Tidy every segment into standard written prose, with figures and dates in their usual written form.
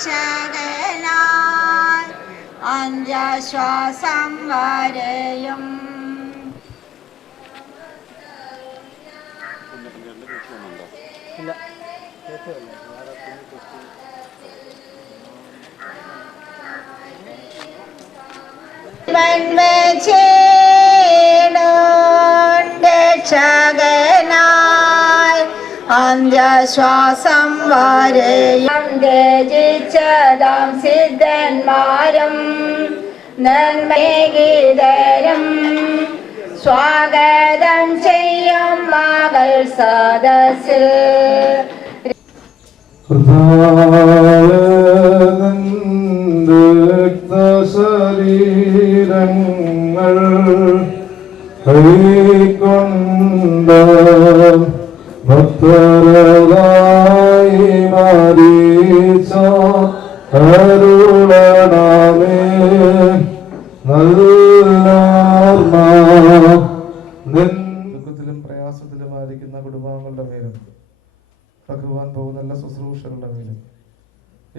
രക്ഷകനായി അന്ത്യശ്വാസം വരെയും രക്ഷകനായി അന്ത്യശ്വാസം വരെയും രചിച്ചതാം സിദ്ധന്മാരും നന്മഗീതരും സ്വാഗതം ചെയ്യും മകൾ സദസ്സിൽ. ശരീരങ്ങൾ കൈക്കൊണ്ട ഭക്തരായി മാറിച്ച അരുളണമേ ദുഃഖത്തിലും പ്രയാസത്തിലുമായിരിക്കുന്ന കുടുംബാംഗങ്ങളുടെ മേലും ഭഗവാൻ പോകുന്ന എല്ലാ ശുശ്രൂഷകളുടെ മേലും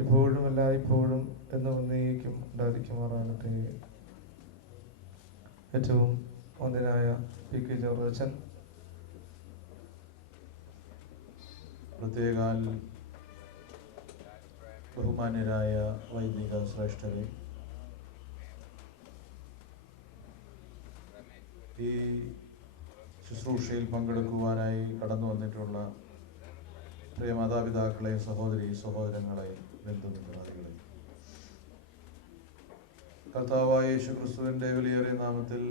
ഇപ്പോഴും എല്ലായ്പ്പോഴും എന്ന് എന്നേക്കും ഉണ്ടായിരിക്കുമാറാകട്ടെ. ഏറ്റവും ഒന്നിനായ പി കെ ജോർജ് അച്ഛൻ, പ്രത്യേകാൽ ബഹുമാന്യരായ വൈദിക ശ്രേഷ്ഠരെ, ഈ ശുശ്രൂഷയിൽ പങ്കെടുക്കുവാനായി കടന്നു വന്നിട്ടുള്ള പ്രിയ മാതാപിതാക്കളെ, സഹോദരങ്ങളെ, ബന്ധുമിത്രാദികളെ, കർത്താവായ യേശു ക്രിസ്തുവിൻ്റെ വിലയേറിയ നാമത്തിൽ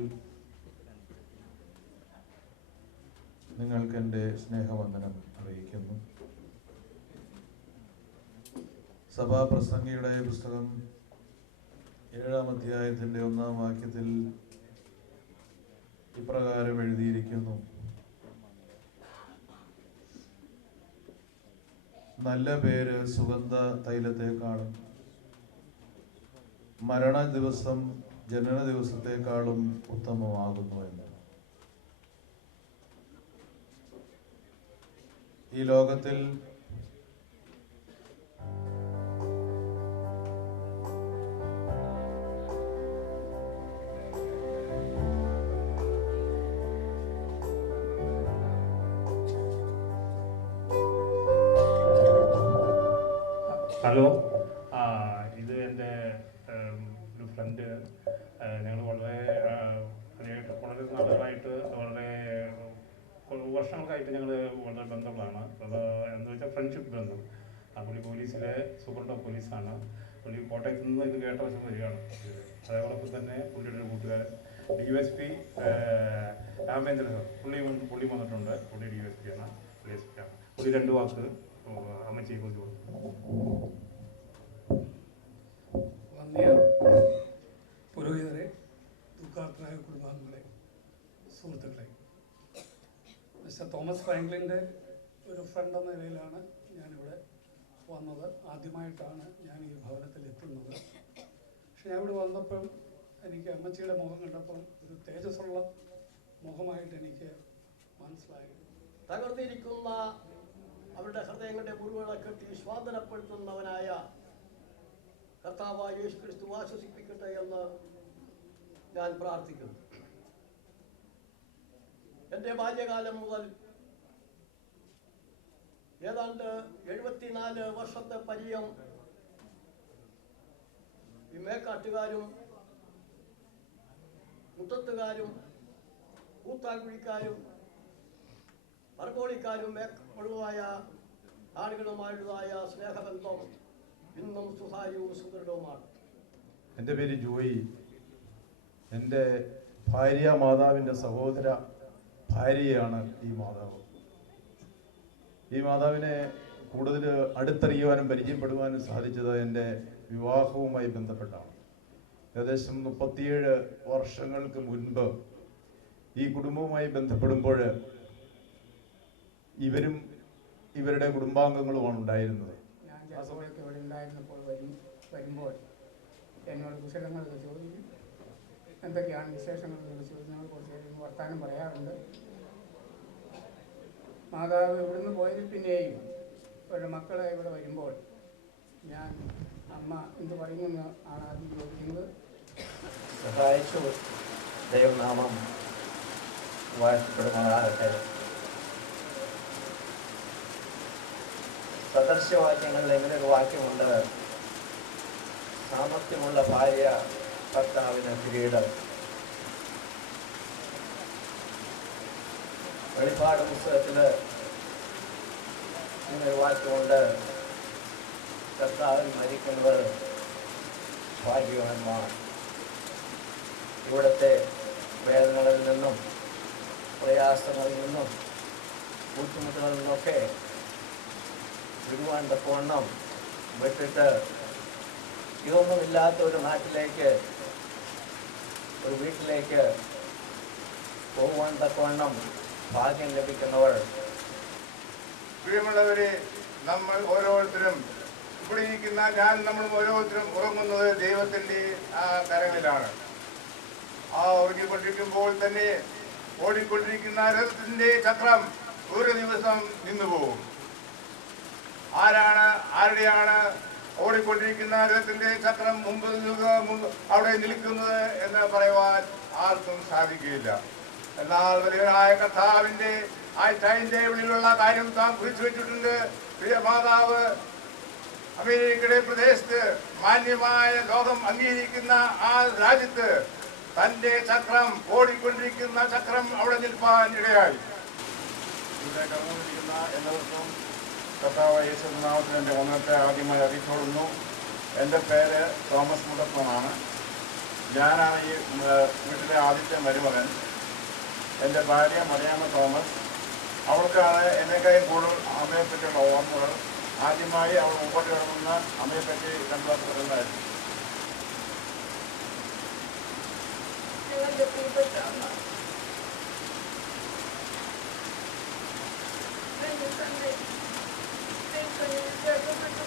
നിങ്ങൾക്ക് എൻ്റെ സ്നേഹവന്ദനം അറിയിക്കുന്നു. സഭാപ്രസംഗിയുടെ പുസ്തകം 7-ാം അധ്യായത്തിൻ്റെ 1-ാം വാക്യത്തിൽ ഇപ്രകാരം എഴുതിയിരിക്കുന്നു: നല്ല പേര് സുഗന്ധ തൈലത്തെക്കാളും മരണ ദിവസം ജനന ദിവസത്തെക്കാളും ഉത്തമമാകുന്നു എന്ന്. ഈ ലോകത്തിൽ ഹലോ, ഇത് എൻ്റെ ഒരു ഫ്രണ്ട്. ഞങ്ങൾ വളരെ നാളുകളായിട്ട്, വളരെ വർഷങ്ങൾക്കായിട്ട് ഞങ്ങൾ വളരെ ബന്ധങ്ങളാണ്. എന്താ വെച്ചാൽ ഫ്രണ്ട്ഷിപ്പ് ബന്ധം. പുള്ളി പോലീസിലെ സൂപ്രണ്ട് ഓഫ് പോലീസാണ്. പുള്ളി കോട്ടയത്ത് നിന്ന് ഇത് കേട്ട വശം വരികയാണ്. അതേപോലെ തന്നെ പുള്ളിയുടെ ഒരു കൂട്ടുകാരൻ DSP രാമേന്ദ്ര സർ, പുള്ളി വന്നിട്ടുണ്ട്. പുള്ളി DSP ആണ്. പുള്ളി 2 വാക്ക് അമ്മച്ചിയെ കുറിച്ച് പറഞ്ഞു. പുരോഹിതരെ, ദുഃഖാർത്ഥരായ കുടുംബാംഗങ്ങളെ, സുഹൃത്തുക്കളെ, മിസ്റ്റർ തോമസ് ഫ്രാങ്ക്ലിൻ്റെ ഒരു ഫ്രണ്ട് എന്ന നിലയിലാണ് ഞാനിവിടെ വന്നത്. ആദ്യമായിട്ടാണ് ഞാൻ ഈ ഭവനത്തിൽ എത്തുന്നത്. പക്ഷെ ഞാൻ ഇവിടെ വന്നപ്പം എനിക്ക് അമ്മച്ചിയുടെ മുഖം കണ്ടപ്പം ഒരു തേജസ്സുള്ള മുഖമായിട്ട് എനിക്ക് മനസ്സിലായി. തകർന്നിരിക്കുന്ന അവരുടെ ഹൃദയങ്ങളുടെ മുറിവുകളെ കെട്ടി സ്വാതന്ത്ര്യപ്പെടുത്തുന്നവനായ കർത്താവായ യേശു ക്രിസ്തു ആശ്വസിപ്പിക്കട്ടെ എന്ന് ഞാൻ പ്രാർത്ഥിക്കുന്നു. എൻ്റെ ബാല്യകാലം മുതൽ ഏതാണ്ട് 74 വർഷത്തെ പരിചയം ഈ മേക്കാട്ടുകാരും മുട്ടത്തുകാരും കൂത്താൻകുഴിക്കാരും മർഗോളിക്കാരും ഒഴിവായ ആളുകളുമായുള്ളതായ സ്നേഹബന്ധം ഇന്നും സുതാര്യവും സുദൃഢവുമാണ്. എൻ്റെ പേര് ജോയി. എൻ്റെ ഭാര്യ മാതാവിൻ്റെ സഹോദര ഭാര്യയാണ് ഈ മാതാവ്. ഈ മാതാവിനെ കൂടുതൽ അടുത്തറിയുവാനും പരിചയപ്പെടുവാനും സാധിച്ചത് എൻ്റെ വിവാഹവുമായി ബന്ധപ്പെട്ടാണ്. ഏകദേശം 37 വർഷങ്ങൾക്ക് മുൻപ് ഈ കുടുംബവുമായി ബന്ധപ്പെടുമ്പോൾ ഇവരും ഇവരുടെ കുടുംബാംഗങ്ങളുമാണ് ഉണ്ടായിരുന്നത്. ഞാൻ ജാസോളൊക്കെ ഇവിടെ ഉണ്ടായിരുന്നപ്പോൾ വരുമ്പോൾ എന്നോട് കുശലങ്ങളൊക്കെ ചോദിക്കും, എന്തൊക്കെയാണ് വിശേഷങ്ങളെന്നൊക്കെ ചോദിച്ച് കുറച്ച് നേരം വർത്താനം പറയാറുണ്ട്. മാതാവ് ഇവിടുന്ന് പോയതിൽ പിന്നെയും ഇവരുടെ മക്കളെ ഇവിടെ വരുമ്പോൾ ഞാൻ അമ്മ എന്ത് പറയുമെന്ന് ആണ് ആദ്യം ചോദിക്കുന്നത്. സഹായിച്ചു ദൈവനാമം വാഴ്ത്തപ്പെടുമാറാകട്ടെ. സദൃശ്യവാക്യങ്ങളിൽ എങ്ങനെ ഒരു വാക്യമുണ്ട്, സാമർത്ഥ്യമുള്ള ഭാര്യ ഭർത്താവിന് കിരീടം. വെളിപ്പാട് പുസ്തകത്തിൽ ഇങ്ങനെ ഒരു വാക്യമുണ്ട്, കർത്താവിൽ മരിക്കുന്നവർ ഭാഗ്യവാന്മാർ. ഇവിടുത്തെ വേദനകളിൽ നിന്നും പ്രയാസങ്ങളിൽ നിന്നും ബുദ്ധിമുട്ടുകളിൽ നിന്നൊക്കെ വിടുവാൻ തക്കവണ്ണം വിട്ടിട്ട് ഇതൊന്നുമില്ലാത്ത ഒരു നാട്ടിലേക്ക്, ഒരു വീട്ടിലേക്ക് പോകുവാൻ തക്കവണ്ണം ഭാഗ്യം ലഭിക്കുന്നവർ. പ്രിയമുള്ളവരെ, നമ്മൾ ഓരോരുത്തരും ഇവിടെ ഇരിക്കുന്ന നമ്മളും ഓരോരുത്തരും ഉറങ്ങുന്നത് ദൈവത്തിൻ്റെ കരങ്ങളിലാണ്. ആ ഉറങ്ങിക്കൊണ്ടിരിക്കുമ്പോൾ തന്നെ ഓടിക്കൊണ്ടിരിക്കുന്ന രഥത്തിന്റെ ചക്രം ഒരു ദിവസം നിന്നുപോകും. ആരുടെയാണ് ഓടിക്കൊണ്ടിരിക്കുന്ന രഥത്തിന്റെ ചക്രം മുമ്പ് അവിടെ നിൽക്കുന്നത് എന്ന് പറയുവാൻ ആർക്കും സാധിക്കുകയില്ല. എന്നാൽ വലിയവനായ കർത്താവിന്റെ ആ ടൈം ടേബിളിലുള്ള കാര്യം താൻ കുറിച്ചു വെച്ചിട്ടുണ്ട്. പ്രിയ മാതാവ് അമേരിക്കയുടെ പ്രദേശത്ത് മാന്യമായ ലോകം അംഗീകരിക്കുന്ന ആ രാജ്യത്ത് തന്റെ ചക്രം, ഓടിക്കൊണ്ടിരിക്കുന്ന ചക്രം അവിടെ നിൽപ്പാൻ ഇടയായി. ഇവിടെ കടന്നുകൊണ്ടിരിക്കുന്ന എല്ലാവർക്കും കർത്താവ് യേശുനാമത്തിൽ എൻ്റെ വന്ദനത്തെ ആദ്യമായി അറിയിച്ചോളുന്നു. എൻ്റെ പേര് തോമസ് മുടപ്പനാണ്. ഞാനാണ് ഈ വീട്ടിലെ ആദ്യത്തെ മരുമകൻ. എൻ്റെ ഭാര്യ മറിയാമ്മ തോമസ്. അവൾക്കാണ് എന്നെക്കാളും കൂടുതൽ അമ്മയെപ്പറ്റിയുള്ള ഓർമ്മകൾ. ആദ്യമായി അവൾ മുമ്പോട്ട് കിടന്ന അമ്മയെപ്പറ്റി കണ്ടുവരുന്നതായിരുന്നു. ഞങ്ങളുടെ പ്രിയപ്പെട്ട അമ്മ, എൻ്റെ തന്റെ ചേർക്കപ്പെട്ടു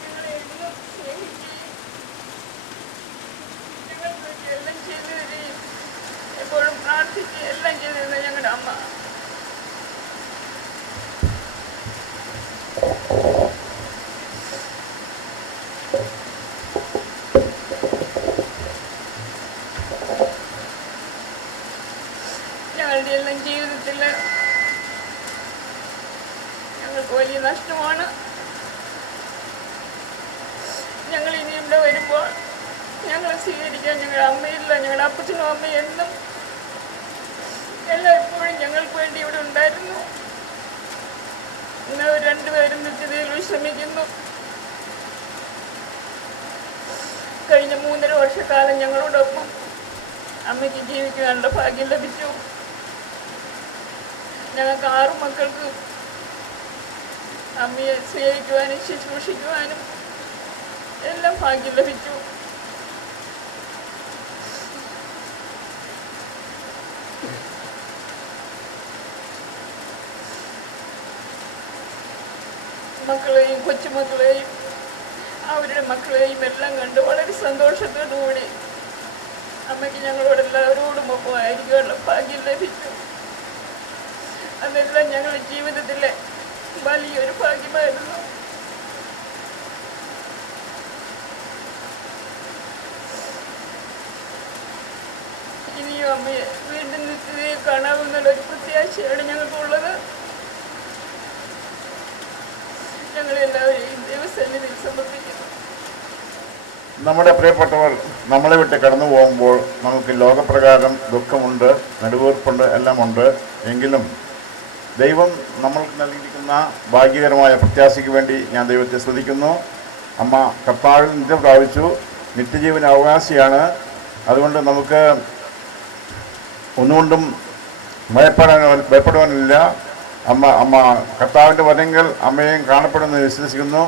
ഞങ്ങളെ എല്ലാം സ്നേഹിക്കുകയും ഞങ്ങൾക്ക് വേണ്ടി എല്ലാം ചെയ്തു തരികയും എപ്പോഴും പ്രാർത്ഥിക്കുകയും എല്ലാം ചെയ്തിരുന്ന ഞങ്ങളുടെ അമ്മ. ഞങ്ങളുടെ എല്ലാം ജീവിതത്തിൽ ഞങ്ങൾക്ക് വലിയ നഷ്ടമാണ്. ഞങ്ങൾ ഇനി ഇവിടെ വരുമ്പോൾ ഞങ്ങളെ സ്വീകരിക്കാൻ ഞങ്ങളുടെ അമ്മയില്ല. ഞങ്ങളുടെ അപ്പച്ചനും അമ്മയും എന്നും എപ്പോഴും ഞങ്ങൾക്ക് വേണ്ടി ഇവിടെ ഉണ്ടായിരുന്നു. ഇന്ന് അവർ രണ്ടുപേരും നിത്യതയിൽ വിശ്രമിക്കുന്നു. കഴിഞ്ഞ 3.5 വർഷക്കാലം ഞങ്ങളോടൊപ്പം അമ്മയ്ക്ക് ജീവിക്കാനുള്ള ഭാഗ്യം ലഭിച്ചു. ഞങ്ങൾക്ക് 6 മക്കൾക്ക് അമ്മയെ സ്നേഹിക്കുവാനും ശുശ്രൂഷിക്കുവാനും എല്ലാം ഭാഗ്യം ലഭിച്ചു. മക്കളെയും കൊച്ചുമക്കളെയും അവരുടെ മക്കളെയും എല്ലാം കണ്ട് വളരെ സന്തോഷത്തോടുകൂടി അമ്മയ്ക്ക് ഞങ്ങളോടെല്ലാവരോടും ഒപ്പമായിരിക്കാനുള്ള ഭാഗ്യം ലഭിച്ചു. അതെല്ലാം ഞങ്ങളുടെ ജീവിതത്തിലെ വലിയൊരു ഭാഗ്യമായിരുന്നു. ഇനിയും അമ്മയെ വീണ്ടും നിത്യതയിൽ കാണാവുന്നൊരു പ്രത്യാശയാണ് ഞങ്ങൾക്കുള്ളത്. ഞങ്ങളെല്ലാവരെയും ദൈവസന്നിധിയിൽ സമർപ്പിക്കുന്നു. നമ്മുടെ പ്രിയപ്പെട്ടവർ നമ്മളെ വിട്ട് കടന്നു പോകുമ്പോൾ നമുക്ക് ലോകപ്രകാരം ദുഃഖമുണ്ട്, നെടുവീർപ്പുണ്ട്, എല്ലാമുണ്ട്. എങ്കിലും ദൈവം നമ്മൾക്ക് നൽകിയിരിക്കുന്ന ഭാഗ്യകരമായ പ്രത്യാശയ്ക്ക് വേണ്ടി ഞാൻ ദൈവത്തെ സ്തുതിക്കുന്നു. അമ്മ കർത്താവിൽ നിത്യം പ്രാപിച്ചു, നിത്യജീവന അവകാശിയാണ്. അതുകൊണ്ട് നമുക്ക് ഒന്നുകൊണ്ടും ഭയപ്പെടുവാനില്ല. അമ്മ കർത്താവിൻ്റെ വരങ്ങൾ അമ്മയും കാണപ്പെടുമെന്ന് വിശ്വസിക്കുന്നു.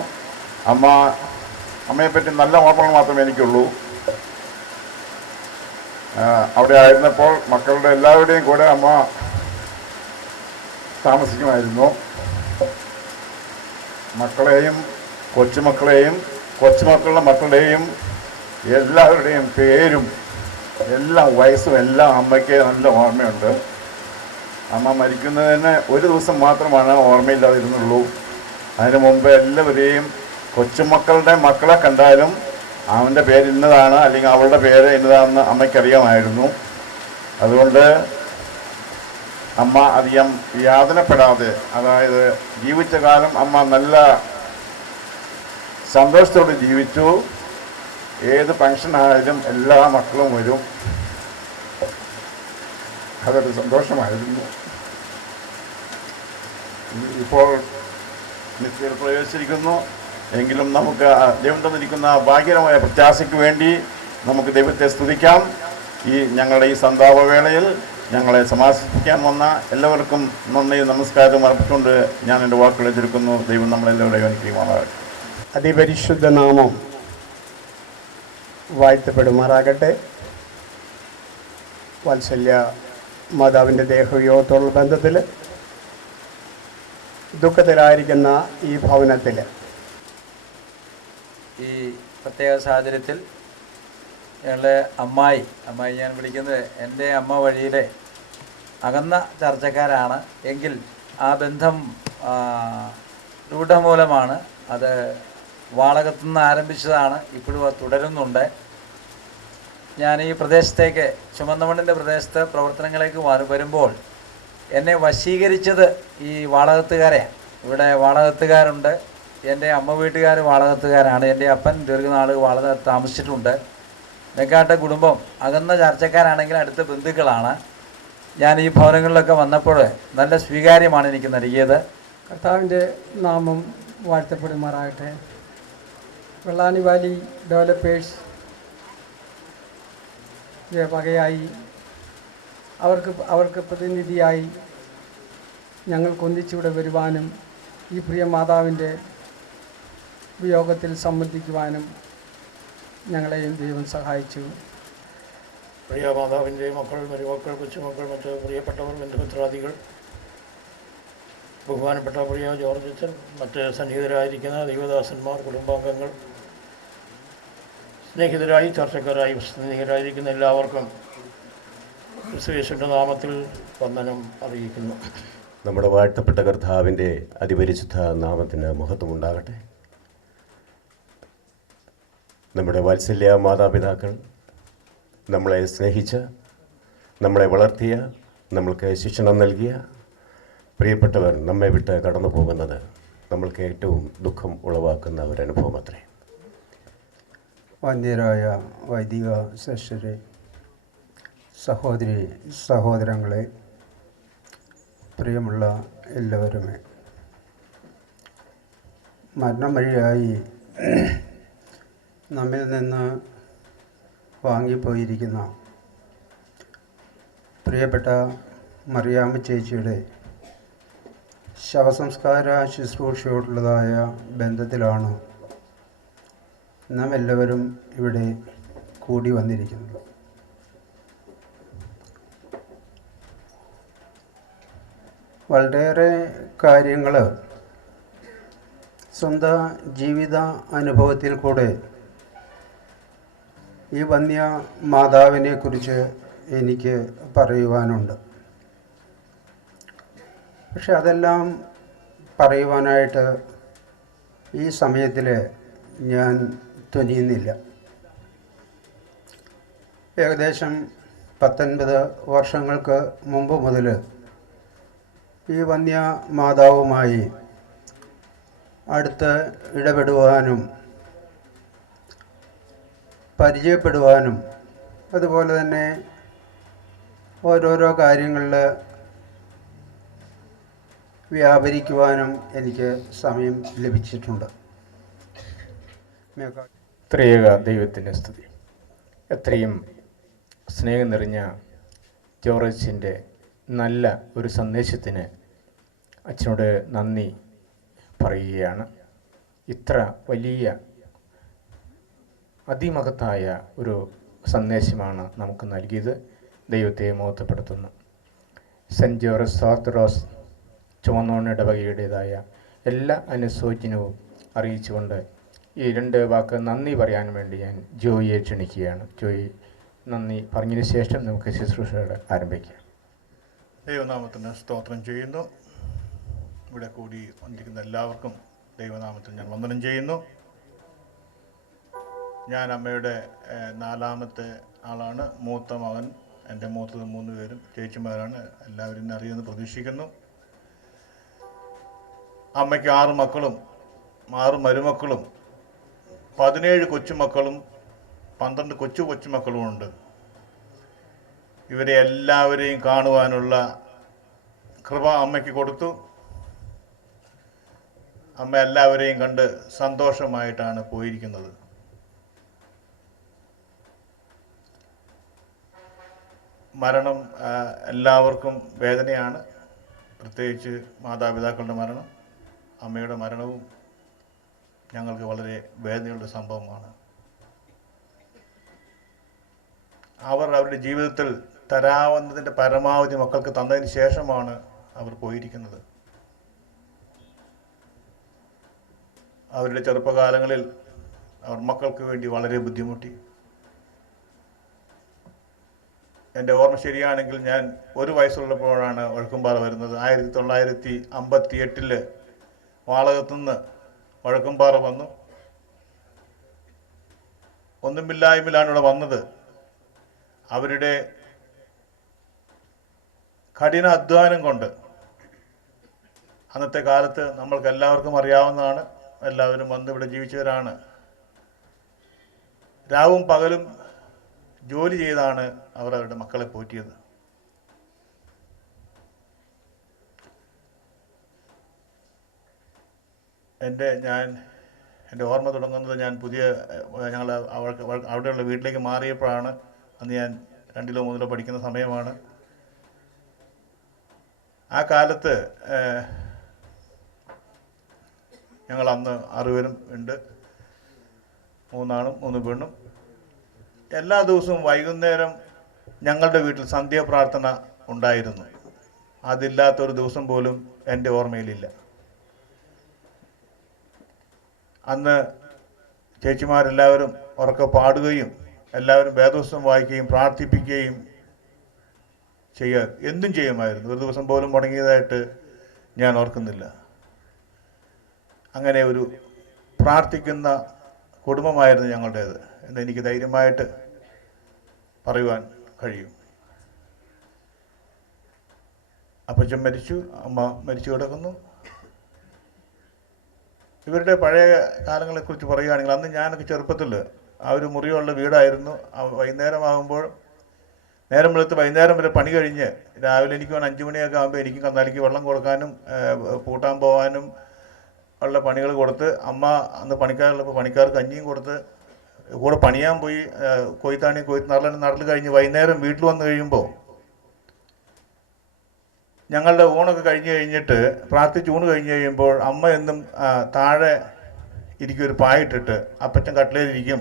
അമ്മയെപ്പറ്റി നല്ല ഓർമ്മകൾ മാത്രമേ എനിക്കുള്ളൂ. അവിടെ ആയിരുന്നപ്പോൾ മക്കളുടെ എല്ലാവരുടെയും കൂടെ അമ്മ താമസിക്കുമായിരുന്നു. മക്കളെയും കൊച്ചുമക്കളുടെ മക്കളുടെയും എല്ലാവരുടെയും പേരും എല്ലാം വയസ്സും എല്ലാം അമ്മയ്ക്ക് നല്ല ഓർമ്മയുണ്ട്. അമ്മ മരിക്കുന്നതിന് 1 ദിവസം മാത്രമാണ് ഓർമ്മയില്ലാതിരുന്നുള്ളൂ. അതിനു മുമ്പ് എല്ലാവരെയും കൊച്ചുമക്കളുടെ മക്കളെ കണ്ടാലും അവൻ്റെ പേര് ഇന്നതാണ് അല്ലെങ്കിൽ അവളുടെ പേര് ഇന്നതാണെന്ന് അമ്മയ്ക്കറിയാമായിരുന്നു. അതുകൊണ്ട് അമ്മ അധികം യാതനപ്പെടാതെ, അതായത് ജീവിച്ച കാലം അമ്മ നല്ല സന്തോഷത്തോടെ ജീവിച്ചു. ഏത് ഫംഗ്ഷനായാലും എല്ലാ മക്കളും വരും. അതൊരു സന്തോഷമായിരുന്നു. ഇപ്പോൾ നിത്യയിൽ പ്രവേശിച്ചിരിക്കുന്നു. എങ്കിലും നമുക്ക് ദൈവം തന്നിരിക്കുന്ന ഭാഗ്യകരമായ പ്രത്യാശയ്ക്ക് വേണ്ടി നമുക്ക് ദൈവത്തെ സ്തുതിക്കാം. ഞങ്ങളുടെ ഈ സന്താപവേളയിൽ ഞങ്ങളെ സമാശ്വസിപ്പിക്കാൻ വന്ന എല്ലാവർക്കും നന്ദി നമസ്കാരം അർപ്പിച്ചുകൊണ്ട് ഞാൻ എൻ്റെ വാക്കുകളെ ചുരുക്കുന്നു. ദൈവം നമ്മളെല്ലാവരെയും അനുഗ്രഹിക്കുമാറാകട്ടെ. അതിപരിശുദ്ധ നാമം വാഴ്ത്തപ്പെടുമാറാകട്ടെ. വാത്സല്യ മാതാവിൻ്റെ ദേഹവിയോഗത്തോടുള്ള ബന്ധത്തിൽ ദുഃഖത്തിലായിരിക്കുന്ന ഈ ഭവനത്തിൽ ഈ പ്രത്യേക സാഹചര്യത്തിൽ ഞങ്ങളുടെ അമ്മായി ഞാൻ വിളിക്കുന്നത് എൻ്റെ അമ്മ വഴിയിലെ അകന്ന ചർച്ചക്കാരാണ്. എങ്കിൽ ആ ബന്ധം രൂഢമൂലമാണ്. അത് വാളകത്തുനിന്ന് ആരംഭിച്ചതാണ്, ഇപ്പോഴും അത് തുടരുന്നുണ്ട്. ഞാൻ ഈ പ്രദേശത്തേക്ക്, ചുമന്നമണ്ണിൻ്റെ പ്രദേശത്ത് പ്രവർത്തനങ്ങളിലേക്ക് വരുമ്പോൾ എന്നെ വശീകരിച്ചത് ഈ വാളകത്തുകാരെയാണ്. ഇവിടെ വാളകത്തുകാരുണ്ട്. എൻ്റെ അമ്മ വീട്ടുകാർ വാളകത്തുകാരാണ്. എൻ്റെ അപ്പൻ ദീർഘനാൾ വാളകത്ത് താമസിച്ചിട്ടുണ്ട്. നെക്കാട്ട കുടുംബം അകന്ന ചർച്ചക്കാരാണെങ്കിൽ അടുത്ത ബന്ധുക്കളാണ്. ഞാൻ ഈ ഭവനങ്ങളിലൊക്കെ വന്നപ്പോൾ നല്ല സ്വീകാര്യമാണ് എനിക്ക് നൽകിയത്. കർത്താവിൻ്റെ നാമം വാഴ്ത്തപ്പെടുമാറാകട്ടെ. വെള്ളാനി വാലി ഡെവലപ്പേഴ്സ് വകയായി അവർക്ക് പ്രതിനിധിയായി ഞങ്ങൾക്കൊന്നിച്ചിവിടെ വരുവാനും ഈ പ്രിയ മാതാവിൻ്റെ വിയോഗത്തിൽ സംബന്ധിക്കുവാനും ഞങ്ങളെയും ദൈവം സഹായിച്ചു. പ്രിയ മാതാവിൻ്റെ മക്കൾ, മരുമക്കൾ, കൊച്ചുമക്കൾ, മറ്റ് പ്രിയപ്പെട്ടവർ, ബന്ധുമിത്രാദികൾ, ബഹുമാനപ്പെട്ട പ്രിയ ജോർജ് അച്ഛൻ, മറ്റ് സന്നിഹിതരായിരിക്കുന്ന ദൈവദാസന്മാർ, കുടുംബാംഗങ്ങൾ, സ്നേഹിതരായി ചർച്ചക്കാരായി സ്നേഹിതരായിരിക്കുന്ന എല്ലാവർക്കും ക്രിസ്തുയേശുവിൻ്റെ നാമത്തിൽ വന്ദനം അറിയിക്കുന്നു. നമ്മുടെ വാഴ്ത്തപ്പെട്ട കർത്താവിൻ്റെ അതിപരിശുദ്ധ നാമത്തിന് മഹത്വമുണ്ടാകട്ടെ. നമ്മുടെ വാത്സല്യ മാതാപിതാക്കൾ, നമ്മളെ സ്നേഹിച്ച, നമ്മളെ വളർത്തിയ, നമ്മൾക്ക് ശിക്ഷണം നൽകിയ പ്രിയപ്പെട്ടവർ നമ്മെ വിട്ട് കടന്നു പോകുന്നത് നമ്മൾക്ക് ഏറ്റവും ദുഃഖം ഉളവാക്കുന്ന ഒരനുഭവം അത്രേ. വന്ധ്യരായ വൈദിക ശ്രേഷ്ഠരെ, സഹോദരി സഹോദരങ്ങളെ, പ്രിയമുള്ള എല്ലാവരുമേ, മരണം വഴിയായി നമ്മിൽ നിന്ന് വാങ്ങിപ്പോയിരിക്കുന്ന പ്രിയപ്പെട്ട മറിയാമ്മ ചേച്ചിയുടെ ശവസംസ്കാര ശുശ്രൂഷയോടുള്ളതായ ബന്ധത്തിലാണ് നാം എല്ലാവരും ഇവിടെ കൂടി വന്നിരിക്കുന്നത്. വളരെയേറെ കാര്യങ്ങൾ സ്വന്തം ജീവിത അനുഭവത്തിൽ കൂടെ ഈ വന്യ മാതാവിനെ കുറിച്ച് എനിക്ക് പറയുവാനുണ്ട്. പക്ഷെ അതെല്ലാം പറയുവാനായിട്ട് ഈ സമയത്തിൽ ഞാൻ തുനിയുന്നില്ല. ഏകദേശം 19 വർഷങ്ങൾക്ക് മുമ്പ് മുതൽ ഈ വന്യ മാതാവുമായി അടുത്ത് ഇടപെടുവാനും പരിചയപ്പെടുവാനും അതുപോലെ തന്നെ ഓരോരോ കാര്യങ്ങളിൽ വ്യാപരിക്കുവാനും എനിക്ക് സമയം ലഭിച്ചിട്ടുണ്ട്. ത്രിയേക ദൈവത്തിൻ്റെ സ്തുതി. എത്രയും സ്നേഹം നിറഞ്ഞ ജോർജിൻ്റെ നല്ല ഒരു സന്ദേശത്തിന് അച്ഛനോട് നന്ദി പറയുകയാണ്. ഇത്ര വലിയ അതിമഹത്തായ ഒരു സന്ദേശമാണ് നമുക്ക് നൽകിയത്. ദൈവത്തെ മഹത്വപ്പെടുത്തുന്നു. സെൻറ്റ് ജോർജ് ഓർത്തഡോക്സ് ചുവന്നോൺ ഇടവകയുടേതായ എല്ലാ അനുശോചനവും അറിയിച്ചുകൊണ്ട് ഈ 2 വാക്ക് നന്ദി പറയാൻ വേണ്ടി ഞാൻ ജോയിയെ ക്ഷണിക്കുകയാണ്. ജോയി നന്ദി പറഞ്ഞതിന് ശേഷം നമുക്ക് ശുശ്രൂഷകൾ ആരംഭിക്കാം. ദൈവനാമത്തിന് സ്തോത്രം ചെയ്യുന്നു. ഇവിടെ കൂടി വന്നിരിക്കുന്ന എല്ലാവർക്കും ദൈവനാമത്തിൽ ഞാൻ വന്ദനം ചെയ്യുന്നു. ഞാൻ അമ്മയുടെ 4ാമത്തെ ആളാണ്. മൂത്ത മകൻ, എൻ്റെ മൂത്തത് 3 പേരും ചേച്ചിമാരാണ്. എല്ലാവരും എന്നെ അറിയുമെന്ന് പ്രതീക്ഷിക്കുന്നു. അമ്മയ്ക്ക് 6 മക്കളും 6 മരുമക്കളും 17 കൊച്ചുമക്കളും 12 കൊച്ചുമക്കളുമുണ്ട്. ഇവരെ എല്ലാവരെയും കാണുവാനുള്ള കൃപ അമ്മയ്ക്ക് കൊടുത്തു. അമ്മ എല്ലാവരെയും കണ്ട് സന്തോഷമായിട്ടാണ് പോയിരിക്കുന്നത്. മരണം എല്ലാവർക്കും വേദനയാണ്, പ്രത്യേകിച്ച് മാതാപിതാക്കളുടെ മരണം. അമ്മയുടെ മരണവും ഞങ്ങൾക്ക് വളരെ വേദനയുള്ള സംഭവമാണ്. അവർ അവരുടെ ജീവിതത്തിൽ തരാവുന്നതിൻ്റെ പരമാവധി മക്കൾക്ക് തന്നതിന് ശേഷമാണ് അവർ പോയിരിക്കുന്നത്. അവരുടെ ചെറുപ്പകാലങ്ങളിൽ അവർ മക്കൾക്ക് വേണ്ടി വളരെ ബുദ്ധിമുട്ടി. എൻ്റെ ഓർമ്മ ശരിയാണെങ്കിൽ ഞാൻ 1 വയസ്സുള്ളപ്പോഴാണ് വഴക്കുംപാറ വരുന്നത്. 1958 വാളകത്തുനിന്ന് വഴക്കുംപാറ വന്നു. ഒന്നുമില്ലായ്മയിലാണ് ഇവിടെ വന്നത്. അവരുടെ കഠിന അധ്വാനം കൊണ്ട്, അന്നത്തെ കാലത്ത് നമ്മൾക്ക് എല്ലാവർക്കും അറിയാവുന്നതാണ്, എല്ലാവരും വന്ന് ഇവിടെ ജീവിച്ചവരാണ്. രാവും പകലും ജോലി ചെയ്താണ് അവർ അവരുടെ മക്കളെ പോറ്റിയത്. എൻ്റെ ഓർമ്മ തുടങ്ങുന്നത് ഞാൻ ഞങ്ങൾ അവിടെയുള്ള വീട്ടിലേക്ക് മാറിയപ്പോഴാണ്. അന്ന് ഞാൻ 2ലോ 3ലോ പഠിക്കുന്ന സമയമാണ്. ആ കാലത്ത് ഞങ്ങൾ അന്ന് 6 പേരും ഉണ്ട്, 3 ആണും 3 പെണ്ണും. എല്ലാ ദിവസവും വൈകുന്നേരം ഞങ്ങളുടെ വീട്ടിൽ സന്ധ്യാപ്രാർത്ഥന ഉണ്ടായിരുന്നു. അതില്ലാത്തൊരു ദിവസം പോലും എൻ്റെ ഓർമ്മയിലില്ല. അന്ന് ചേച്ചിമാരെല്ലാവരും ഉറക്കെ പാടുകയും എല്ലാവരും വേദപുസ്തകം വായിക്കുകയും പ്രാർത്ഥിപ്പിക്കുകയും എന്തും ചെയ്യുമായിരുന്നു. ഒരു ദിവസം പോലും മുടങ്ങിയതായിട്ട് ഞാൻ ഓർക്കുന്നില്ല. അങ്ങനെ ഒരു പ്രാർത്ഥിക്കുന്ന കുടുംബമായിരുന്നു ഞങ്ങളുടേത് എന്ന് എനിക്ക് ധൈര്യമായിട്ട് പറയുവാൻ കഴിയും. അപ്പച്ചൻ മരിച്ചു, അമ്മ മരിച്ചു കിടക്കുന്നു. ഇവരുടെ പഴയ കാലങ്ങളെക്കുറിച്ച് പറയുകയാണെങ്കിൽ, അന്ന് ഞാനൊക്കെ ചെറുപ്പത്തിൽ ആ ഒരു മുറിയുള്ള വീടായിരുന്നു. വൈകുന്നേരമാകുമ്പോൾ നേരം വെളുത്ത് വൈകുന്നേരം വരെ പണി കഴിഞ്ഞ് രാവിലെ എനിക്ക് 5 മണിയൊക്കെ ആകുമ്പോൾ എനിക്ക് കന്നാലിക്ക് വെള്ളം കൊടുക്കാനും പൂട്ടാൻ പോകാനും ഉള്ള പണികൾ കൊടുത്ത്, അമ്മ അന്ന് പണിക്കാരുള്ളപ്പോൾ പണിക്കാർക്ക് കഞ്ഞിയും കൊടുത്ത് കൂടെ പണിയാൻ പോയി. കൊയ്ത്താണി നടൽ കഴിഞ്ഞ് വൈകുന്നേരം വീട്ടിൽ വന്നു കഴിയുമ്പോൾ ഞങ്ങളുടെ ഊണൊക്കെ കഴിഞ്ഞിട്ട് പ്രാർത്ഥിച്ച് ഊണ് കഴിഞ്ഞ് കഴിയുമ്പോൾ അമ്മ എന്നും താഴെ ഇരിക്കും, ഒരു പായിട്ടിട്ട് അപ്പച്ചൻ കട്ടിലേലിരിക്കും.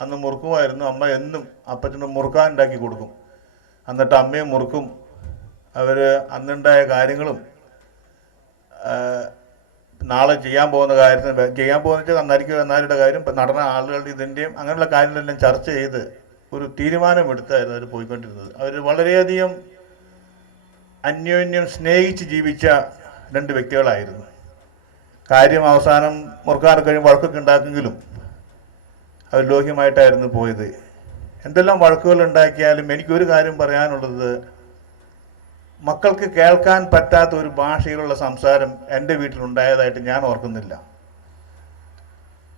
അന്ന് മുറുക്കുമായിരുന്നു. അമ്മ എന്നും അപ്പച്ചന് മുറുക്കാൻ ഉണ്ടാക്കി കൊടുക്കും. എന്നിട്ട് അമ്മയും മുറുക്കും. അവർ അന്നുണ്ടായ കാര്യങ്ങളും നാളെ ചെയ്യാൻ പോകുന്ന വെച്ചാൽ കന്നാലിയുടെ കാര്യം, നടന്ന ആളുകളുടെ ഇതിൻ്റെയും അങ്ങനെയുള്ള കാര്യങ്ങളെല്ലാം ചർച്ച ചെയ്ത് ഒരു തീരുമാനമെടുത്തായിരുന്നു അവർ പോയിക്കൊണ്ടിരുന്നത്. അവർ വളരെയധികം അന്യോന്യം സ്നേഹിച്ച് ജീവിച്ച 2 വ്യക്തികളായിരുന്നു. കാര്യം അവസാനം മുറുക്കാനൊക്കെ കഴിയുമ്പോൾ വഴക്കൊക്കെ ഉണ്ടാക്കെങ്കിലും അവർ ലോഹ്യമായിട്ടായിരുന്നു പോയത്. എന്തെല്ലാം വഴക്കുകൾ ഉണ്ടാക്കിയാലും എനിക്കൊരു കാര്യം പറയാനുള്ളത്, മക്കൾക്ക് കേൾക്കാൻ പറ്റാത്ത ഒരു ഭാഷയിലുള്ള സംസാരം എൻ്റെ വീട്ടിലുണ്ടായതായിട്ട് ഞാൻ ഓർക്കുന്നില്ല.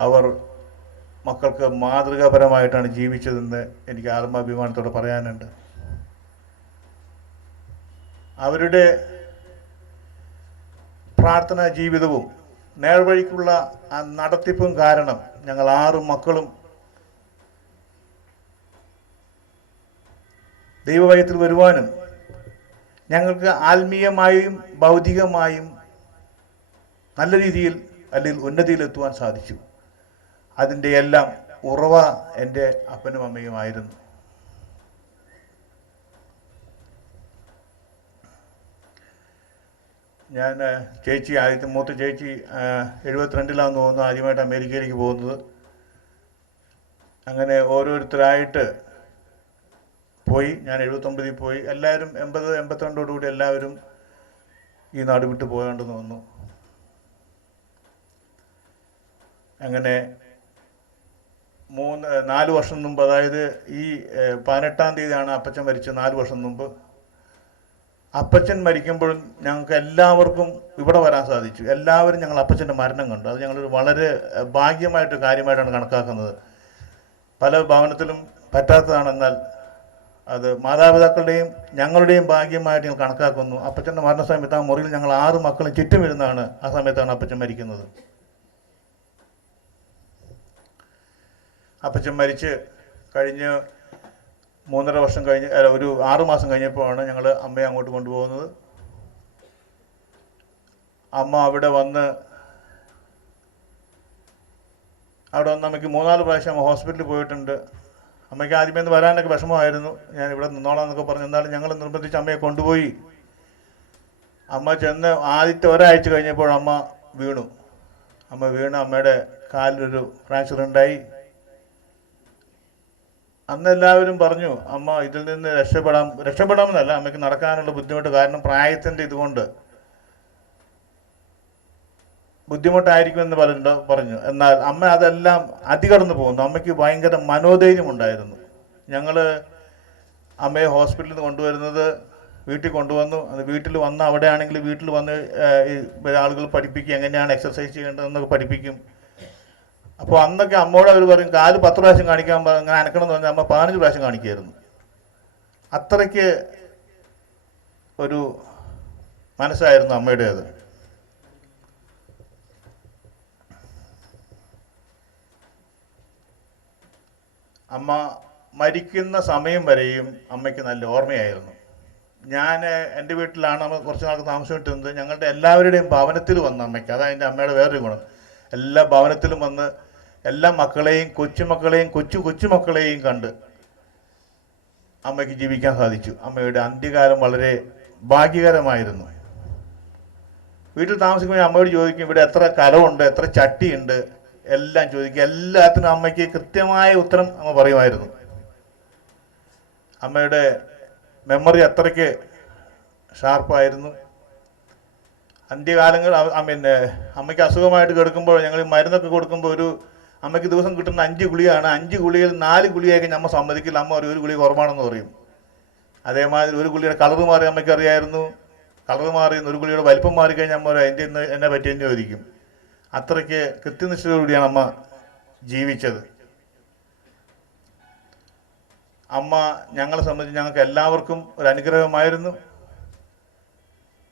അവർ മക്കൾക്ക് മാതൃകാപരമായിട്ടാണ് ജീവിച്ചതെന്ന് എനിക്ക് ആത്മാഭിമാനത്തോടെ പറയാനുണ്ട്. അവരുടെ പ്രാർത്ഥനാ ജീവിതവും നേർവഴിക്കുള്ള ആ നടത്തിപ്പും കാരണം ഞങ്ങൾ 6 മക്കളും ദൈവവചനത്തിൽ വരുവാനും ഞങ്ങൾക്ക് ആത്മീയമായും ഭൗതികമായും നല്ല രീതിയിൽ അല്ലെങ്കിൽ ഉന്നതിയിലെത്തുവാൻ സാധിച്ചു. അതിൻ്റെ എല്ലാം ഉറവ എൻ്റെ അപ്പനും അമ്മയുമായിരുന്നു. ഞാൻ മൂത്ത ചേച്ചി 72-ലാന്ന് തോന്നുന്നു ആദ്യമായിട്ട് അമേരിക്കയിലേക്ക് പോകുന്നത്. അങ്ങനെ ഓരോരുത്തരായിട്ട് പോയി. ഞാൻ 79-ൽ പോയി. എല്ലാവരും 82-ഓടുകൂടി എല്ലാവരും ഈ നാട് വിട്ട് പോകേണ്ടെന്ന് വന്നു. അങ്ങനെ 4 വർഷം മുമ്പ്, അതായത് ഈ 18-ാം തീയതിയാണ് അപ്പച്ചൻ മരിച്ചത്. 4 വർഷം മുമ്പ് അപ്പച്ചൻ മരിക്കുമ്പോഴും ഞങ്ങൾക്ക് എല്ലാവർക്കും ഇവിടെ വരാൻ സാധിച്ചു. എല്ലാവരും ഞങ്ങൾ അപ്പച്ചൻ്റെ മരണം കണ്ടു. അത് ഞങ്ങളൊരു വളരെ ഭാഗ്യമായിട്ട് കാര്യമായിട്ടാണ് കണക്കാക്കുന്നത്. പല ഭവനത്തിലും പറ്റാത്തതാണെന്നാൽ അത് മാതാപിതാക്കളുടെയും ഞങ്ങളുടെയും ഭാഗ്യമായിട്ട് ഞങ്ങൾ കണക്കാക്കുന്നു. അപ്പച്ചൻ്റെ മരണസമയത്ത് ആ മുറിയിൽ ഞങ്ങൾ 6 മക്കളും ചുറ്റും ഇരുന്നാണ് ആ സമയത്താണ് അപ്പച്ചൻ മരിക്കുന്നത്. അപ്പച്ചൻ മരിച്ച് കഴിഞ്ഞ് 3.5 വർഷം കഴിഞ്ഞ്, ഒരു 6 മാസം കഴിഞ്ഞപ്പോഴാണ് ഞങ്ങൾ അമ്മയെ അങ്ങോട്ട് കൊണ്ടുപോകുന്നത്. അമ്മ അവിടെ വന്ന് അമ്മയ്ക്ക് 3-4 പ്രാവശ്യം അമ്മ ഹോസ്പിറ്റലിൽ പോയിട്ടുണ്ട്. അമ്മയ്ക്ക് ആദ്യമേ നിന്ന് വരാനൊക്കെ വിഷമമായിരുന്നു. ഞാൻ ഇവിടെ നിന്നോളാം എന്നൊക്കെ പറഞ്ഞു. എന്നാലും ഞങ്ങൾ നിർബന്ധിച്ച് അമ്മയെ കൊണ്ടുപോയി. അമ്മ ചെന്ന് ആദ്യത്തെ ഒരാഴ്ച കഴിഞ്ഞപ്പോൾ അമ്മ വീണു. അമ്മയുടെ കാലിലൊരു ഫ്രാക്ചർ ഉണ്ടായി. അന്ന് എല്ലാവരും പറഞ്ഞു അമ്മ ഇതിൽ നിന്ന് രക്ഷപ്പെടാമെന്നല്ല, അമ്മയ്ക്ക് നടക്കാനുള്ള ബുദ്ധിമുട്ട് കാരണം പ്രായത്തിൻ്റെ ഇതുകൊണ്ട് ബുദ്ധിമുട്ടായിരിക്കുമെന്ന് പറഞ്ഞു. എന്നാൽ അമ്മ അതെല്ലാം അതികടന്നു പോകുന്നു. അമ്മയ്ക്ക് ഭയങ്കര മനോധൈര്യം ഉണ്ടായിരുന്നു. ഞങ്ങൾ അമ്മയെ ഹോസ്പിറ്റലിൽ നിന്ന് കൊണ്ടുവരുന്നത് വീട്ടിൽ കൊണ്ടുവന്നു. അത് വീട്ടിൽ വന്ന് അവിടെ ആണെങ്കിൽ വീട്ടിൽ വന്ന് ആളുകൾ പഠിപ്പിക്കും, എങ്ങനെയാണ് എക്സർസൈസ് ചെയ്യേണ്ടതെന്നൊക്കെ പഠിപ്പിക്കും. അപ്പോൾ അന്നൊക്കെ അമ്മയോട് അവർ പറയും കാല് 10 പ്രാവശ്യം കാണിക്കാൻ അങ്ങനെ അനക്കണം എന്ന് പറഞ്ഞാൽ അമ്മ 15 പ്രാവശ്യം കാണിക്കുമായിരുന്നു. അത്രയ്ക്ക് ഒരു മനസ്സായിരുന്നു അമ്മയുടേത്. അമ്മ മരിക്കുന്ന സമയം വരെയും അമ്മയ്ക്ക് നല്ല ഓർമ്മയായിരുന്നു. ഞാൻ എൻ്റെ വീട്ടിലാണ് അമ്മ കുറച്ച് നാൾക്ക് താമസിച്ചിരുന്നത്. ഞങ്ങളുടെ എല്ലാവരുടെയും ഭവനത്തിൽ വന്ന് അമ്മയ്ക്ക്, അതാണ് എൻ്റെ അമ്മയുടെ വേറൊരു ഗുണം, എല്ലാ ഭവനത്തിലും വന്ന് എല്ലാ മക്കളെയും കൊച്ചുമക്കളെയും കൊച്ചുമക്കളെയും കണ്ട് അമ്മയ്ക്ക് ജീവിക്കാൻ സാധിച്ചു. അമ്മയുടെ അന്ത്യകാലം വളരെ ഭാഗ്യകരമായിരുന്നു. വീട്ടിൽ താമസിക്കുമ്പോൾ അമ്മയോട് ചോദിക്കും ഇവിടെ എത്ര കലമുണ്ട്, എത്ര ചട്ടിയുണ്ട്, എല്ലാം ചോദിക്കും. എല്ലാത്തിനും അമ്മയ്ക്ക് കൃത്യമായ ഉത്തരം അമ്മ പറയുമായിരുന്നു. അമ്മയുടെ മെമ്മറി അത്രയ്ക്ക് ഷാർപ്പായിരുന്നു. അന്ത്യകാലങ്ങൾ അമ്മയ്ക്ക് അസുഖമായിട്ട് കിടക്കുമ്പോൾ ഞങ്ങൾ മരുന്നൊക്കെ കൊടുക്കുമ്പോൾ അമ്മയ്ക്ക് ദിവസം കിട്ടുന്ന 5 ഗുളികയാണ്. 5 ഗുളികയിൽ 4 ഗുളികയൊക്കെ നമ്മൾ സമ്മതിക്കില്ല. അമ്മ ഒരു ഗുളിക കുറവാണെന്ന് പറയും. അതേമാതിരി ഒരു ഗുളിയുടെ കളറ് മാറി അമ്മയ്ക്ക് അറിയായിരുന്നു. കളറ് മാറി ഒരു ഗുളിയുടെ വലിപ്പം മാറിക്കഴിഞ്ഞാൽ അമ്മ അതിൻ്റെ എന്നെ പറ്റിയെന്ന് ചോദിക്കും. അത്രയ്ക്ക് കൃത്യനിഷ്ഠയോടുകൂടിയാണ് അമ്മ ജീവിച്ചത്. അമ്മ ഞങ്ങളെ സംബന്ധിച്ച് ഞങ്ങൾക്ക് എല്ലാവർക്കും ഒരു അനുഗ്രഹമായിരുന്നു.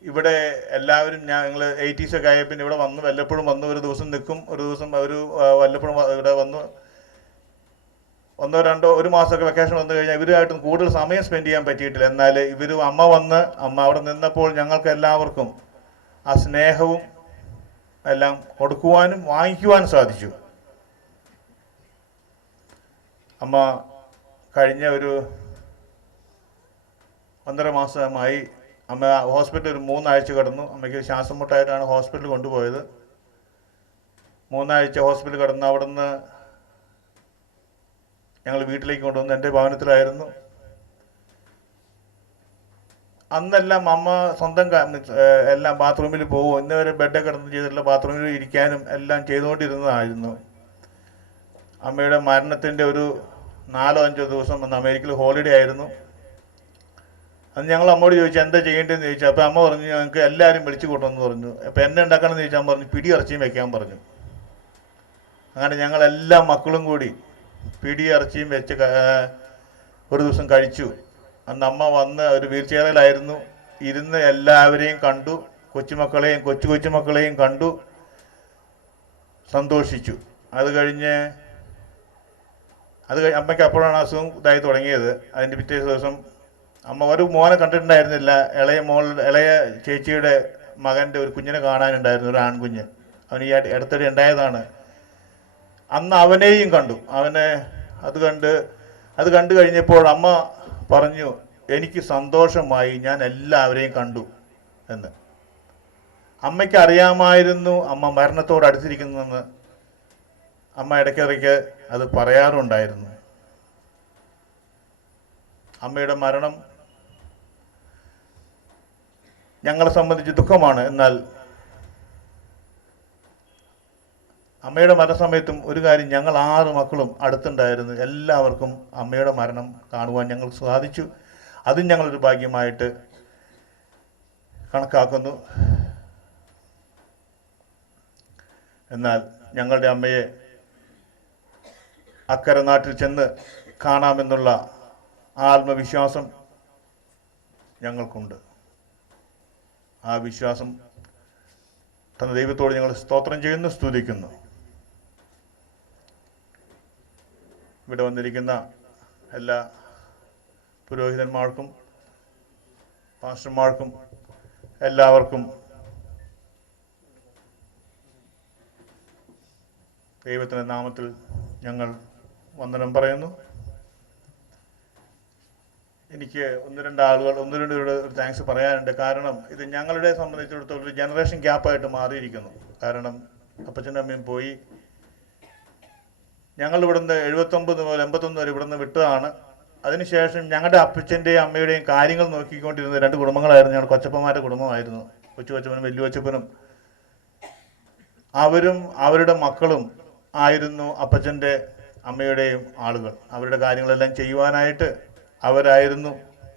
ഇവിടെ എല്ലാവരും ഞങ്ങൾ 80s ഒക്കെ ആയ പിന്നെ ഇവിടെ വന്നു, വല്ലപ്പോഴും വന്നു, ഒരു ദിവസം നിൽക്കും, ഒരു ദിവസം വല്ലപ്പോഴും ഇവിടെ വന്നു 1 മാസമൊക്കെ വെക്കേഷൻ വന്നു കഴിഞ്ഞാൽ ഇവരുമായിട്ടും കൂടുതൽ സമയം സ്പെൻഡ് ചെയ്യാൻ പറ്റിയിട്ടില്ല. എന്നാൽ അമ്മ അവിടെ നിന്നപ്പോൾ ഞങ്ങൾക്ക് എല്ലാവർക്കും ആ സ്നേഹവും എല്ലാം കൊടുക്കുവാനും വാങ്ങിക്കുവാനും സാധിച്ചു. അമ്മ കഴിഞ്ഞ ഒരു 1.5 മാസമായി അമ്മ ഹോസ്പിറ്റലിൽ ഒരു 3 ആഴ്ച കിടന്നു. അമ്മയ്ക്ക് ശ്വാസം മുട്ടായിട്ടാണ് ഹോസ്പിറ്റലിൽ കൊണ്ടുപോയത്. 3 ആഴ്ച ഹോസ്പിറ്റലിൽ കിടന്ന് അവിടുന്ന് ഞങ്ങൾ വീട്ടിലേക്ക് കൊണ്ടുവന്നു. എൻ്റെ ഭവനത്തിലായിരുന്നു. അന്നെല്ലാം അമ്മ സ്വന്തം എല്ലാം ബാത്റൂമിൽ പോകും. ഇന്നുവരെ ബെഡൊക്കെ കിടന്ന് ചെയ്തിട്ടുള്ള ബാത്റൂമിൽ ഇരിക്കാനും എല്ലാം ചെയ്തുകൊണ്ടിരുന്നതായിരുന്നു. അമ്മയുടെ മരണത്തിൻ്റെ ഒരു 4-5 ദിവസം അന്ന് അമേരിക്കയിൽ ഹോളിഡേ ആയിരുന്നു. അന്ന് ഞങ്ങൾ അമ്മയോട് ചോദിച്ചു എന്താ ചെയ്യേണ്ടതെന്ന് ചോദിച്ചു. അപ്പോൾ അമ്മ പറഞ്ഞു ഞങ്ങൾക്ക് എല്ലാവരും വിളിച്ചു കൂട്ടണമെന്ന് പറഞ്ഞു. അപ്പോൾ എന്നെ ഉണ്ടാക്കണമെന്ന് ചോദിച്ചാൽ അമ്മ പറഞ്ഞു പിടി ഇറച്ചിയും വെക്കാൻ പറഞ്ഞു. അങ്ങനെ ഞങ്ങളെല്ലാ മക്കളും കൂടി പിടി ഇറച്ചിയും വെച്ച് ഒരു ദിവസം കഴിച്ചു. അന്ന് അമ്മ വന്ന് ഒരു വീൽ ചെയറിലായിരുന്നു ഇരുന്ന് എല്ലാവരെയും കണ്ടു. കൊച്ചുമക്കളെയും കൊച്ചുമക്കളെയും കണ്ടു, സന്തോഷിച്ചു. അത് കഴിഞ്ഞ് അമ്മയ്ക്ക് അപ്പോഴാണ് അസുഖം ഇതായി തുടങ്ങിയത്. അതിൻ്റെ പിറ്റേ ദിവസം അമ്മ ഒരു മോനെ കണ്ടിട്ടുണ്ടായിരുന്നില്ല. ഇളയ ചേച്ചിയുടെ മകൻ്റെ ഒരു കുഞ്ഞിനെ കാണാനുണ്ടായിരുന്നു, ഒരു ആൺകുഞ്ഞ്. അവന് ഈ അടുത്തിടെ ഉണ്ടായതാണ്. അന്ന് അവനെയും കണ്ടു. അത് കണ്ടു കഴിഞ്ഞപ്പോൾ അമ്മ പറഞ്ഞു എനിക്ക് സന്തോഷമായി, ഞാൻ എല്ലാവരെയും കണ്ടു എന്ന്. അമ്മയ്ക്ക് അറിയാമായിരുന്നു അമ്മ മരണത്തോട് അടുത്തിരിക്കുന്നതെന്ന്. അമ്മ ഇടയ്ക്കിടയ്ക്ക് അത് പറയാറുണ്ടായിരുന്നു. അമ്മയുടെ മരണം ഞങ്ങളെ സംബന്ധിച്ച് ദുഃഖമാണ്. എന്നാൽ അമ്മയുടെ മരണസമയത്തും ഒരു കാര്യം, ഞങ്ങൾ 6 മക്കളും അടുത്തുണ്ടായിരുന്നു. എല്ലാവർക്കും അമ്മയുടെ മരണം കാണുവാൻ ഞങ്ങൾക്ക് സാധിച്ചു. അതും ഞങ്ങളൊരു ഭാഗ്യമായിട്ട് കണക്കാക്കുന്നു. എന്നാൽ ഞങ്ങളുടെ അമ്മയെ അക്കരെ നാട്ടിൽ ചെന്ന് കാണാമെന്നുള്ള ആത്മവിശ്വാസം ഞങ്ങൾക്കുണ്ട്. ആ വിശ്വാസം തന്ന ദൈവത്തോട് ഞങ്ങൾ സ്തോത്രം ചെയ്യുന്നു, സ്തുതിക്കുന്നു. ഇവിടെ വന്നിരിക്കുന്ന എല്ലാ പുരോഹിതന്മാർക്കും പാസ്റ്റർമാർക്കും എല്ലാവർക്കും ദൈവത്തിൻ്റെ നാമത്തിൽ ഞങ്ങൾ വന്ദനം പറയുന്നു. എനിക്ക് ഒന്ന് രണ്ട് പേരോട് ഒരു താങ്ക്സ് പറയാനുണ്ട്. കാരണം ഇത് ഞങ്ങളുടെ സംബന്ധിച്ചിടത്തോളം ഒരു ജനറേഷൻ ഗ്യാപ്പായിട്ട് മാറിയിരിക്കുന്നു. കാരണം അപ്പച്ചനും അമ്മയും പോയി. ഞങ്ങൾ ഇവിടുന്ന് 79 മുതൽ 81 വരെ ഇവിടുന്ന് വിട്ടതാണ്. അതിനുശേഷം ഞങ്ങളുടെ അപ്പച്ചൻ്റെയും അമ്മയുടെയും കാര്യങ്ങൾ നോക്കിക്കൊണ്ടിരുന്ന 2 കുടുംബങ്ങളായിരുന്നു. ഞങ്ങൾ കൊച്ചപ്പന്മാരുടെ കുടുംബമായിരുന്നു. കൊച്ചുകൊച്ചപ്പനും വലിയ കൊച്ചപ്പനും. അവരും അവരുടെ മക്കളും ആയിരുന്നു അപ്പച്ചൻ്റെ അമ്മയുടെയും ആളുകൾ. അവരുടെ കാര്യങ്ങളെല്ലാം ചെയ്യുവാനായിട്ട് അവരായിരുന്നു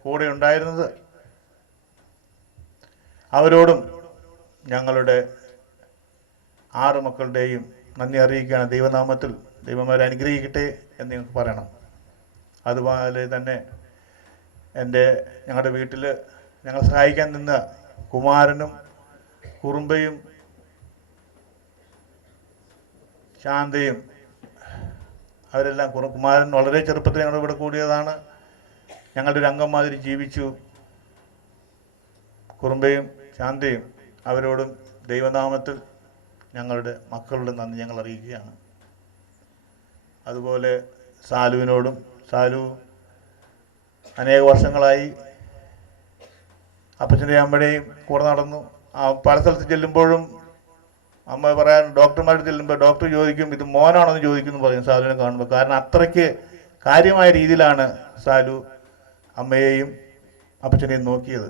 കൂടെ ഉണ്ടായിരുന്നത്. അവരോടും ഞങ്ങളുടെ 6 മക്കളുടെയും നന്ദി അറിയിക്കുകയാണ്. ദൈവനാമത്തിൽ ദൈവമാരെ അനുഗ്രഹിക്കട്ടെ എന്ന് നിങ്ങൾക്ക് പറയണം. അതുപോലെ തന്നെ ഞങ്ങളുടെ വീട്ടിൽ ഞങ്ങൾ സഹായിക്കാൻ നിന്ന കുമാരനും കുറുമ്പയും ശാന്തയും അവരെല്ലാം, കുമാരൻ വളരെ ചെറുപ്പത്തിൽ ഞങ്ങളുടെ ഇവിടെ കൂടിയതാണ്. ഞങ്ങളുടെ ഒരു അംഗം മാതിരി ജീവിച്ചു. കുറുമ്പയും ശാന്തയും അവരോടും ദൈവനാമത്തിൽ ഞങ്ങളുടെ മക്കളുടെ നന്ദി ഞങ്ങൾ അറിയിക്കുകയാണ്. അതുപോലെ സാലുവിനോടും, സാലു അനേക വർഷങ്ങളായി അപ്പച്ചൻ്റെയും അമ്മയുടെയും കൂടെ നടന്നു. പല സ്ഥലത്ത് ചെല്ലുമ്പോഴും അമ്മ പറയാൻ, ഡോക്ടർമാർ ചെല്ലുമ്പോൾ ഡോക്ടർ ചോദിക്കും ഇത് മോനാണോ എന്ന് ചോദിക്കുമെന്ന് പറയും സാലുവിനെ കാണുമ്പോൾ. കാരണം അത്രയ്ക്ക് കാര്യമായ രീതിയിലാണ് സാലു അമ്മയെയും അപ്പച്ചനെയും നോക്കിയത്.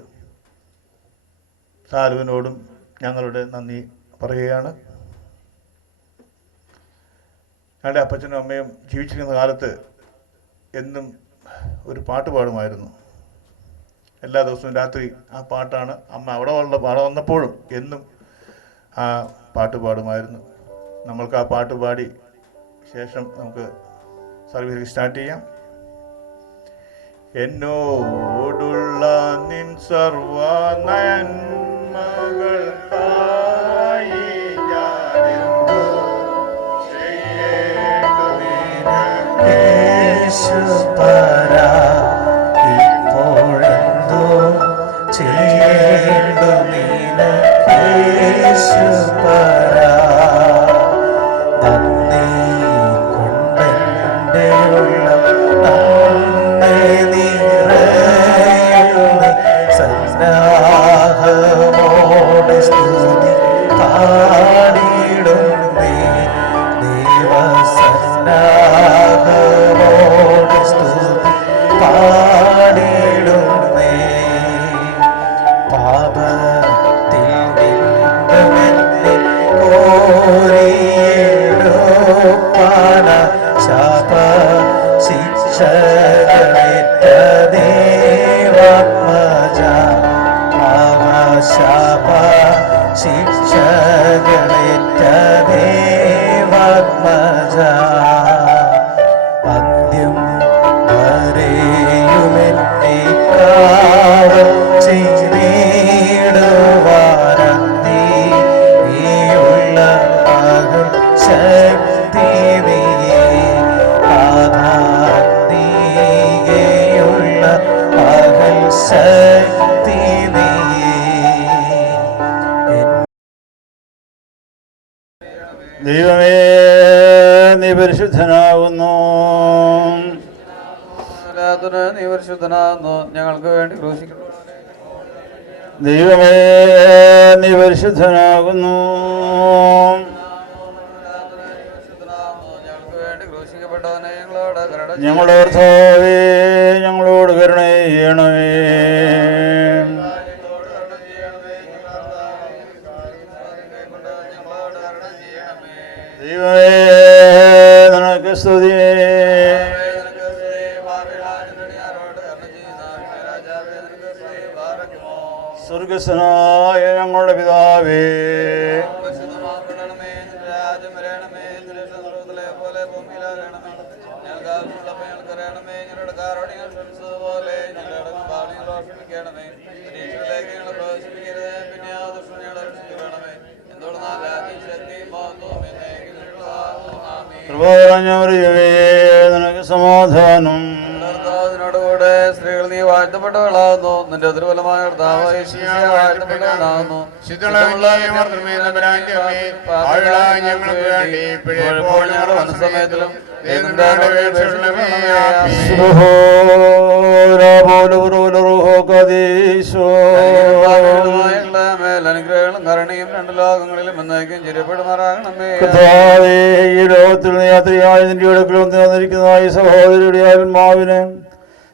സാലുവിനോടും ഞങ്ങളുടെ നന്ദി പറയുകയാണ്. ഞങ്ങളുടെ അപ്പച്ചനും അമ്മയും ജീവിച്ചിരിക്കുന്ന കാലത്ത് എന്നും ഒരു പാട്ട് പാടുമായിരുന്നു. എല്ലാ ദിവസവും രാത്രി ആ പാട്ടാണ് അമ്മ അവിടെ വന്നപ്പോഴും എന്നും ആ പാട്ട് പാടുമായിരുന്നു. നമ്മൾക്ക് ആ പാട്ട് പാടി ശേഷം നമുക്ക് സർവീസ് സ്റ്റാർട്ട് ചെയ്യാം. എന്നോടുള്ള നിൻ സർവ നന്മകൾക്കായി ഞാനെന്തോ യേശുപരാ ഇപ്പോഴെന്തോ ചെയ്യേണ്ടു നിനക്ക് യേശുപരാ നന്ദി കൊണ്ടെൻ്റെ ഉള്ളം നന്ദി നിറയുന്ന സന്നാഹമോടെ സ്തുതി പാടിടുന്നേ ദൈവസന്നാഹമോടെ സ്തുതി പാടിടുന്നേ പാപത്തിൽ നിന്നുമെന്നെ കോരിയെടുപ്പാന ശാപ ശിക്ഷകളേറ്റ ദേവാത്മജ ശാപ ശിക്ഷകളേറ്റ ദേവാത്മജ അന്ത്യം വരെയുമെന്നെ കാവൽ ചെയ്തിടുവാനീയുള്ള പകൽ ശക്തി നീയേ ആധാന്തികയുള്ള പകൽ ശക്തി നീയേ. ദൈവമേ നീ പരിശുദ്ധനാകുന്നു, നീ പരിശുദ്ധനാകുന്നു, ഞങ്ങൾക്ക് വേണ്ടി ക്രൂശിക്കുന്നു. ദൈവമേ നീ പരിശുദ്ധനാകുന്നു, ഞങ്ങൾക്ക് വേണ്ടി ക്രൂശിക്കപ്പെട്ടവനെ ഞങ്ങളോട് കരുണ ഞങ്ങളുടെ കർത്താവേ ഞങ്ങളോട് കരുണ ചെയ്യണമേ. ദൈവമേ നിനക്ക് സ്തുതി. സ്വർഗസ്വനായ ഞങ്ങളുടെ പിതാവേ, നിനക്ക് സമാധാനം. കൂടെ സ്ത്രീകൾ നീ വാഴ്ത്തപ്പെട്ടവളാകുന്നു. നിന്റെ ദുർബലമായ വാഴ്ത്തപ്പെട്ടവളാകുന്നു. മനസ്സമയത്തിലും അനുഗ്രഹങ്ങളും കരുണയും രണ്ടു ലോകങ്ങളിലും എന്നേക്കും ചിരപ്പെടുമാറാകണമേ. ഈ ലോകത്തിൽ യാത്രയായ നിന്റെ അടുക്കലും നിന്നിരിക്കുന്നതായി സഹോദരിയുടെ ആത്മാവിന്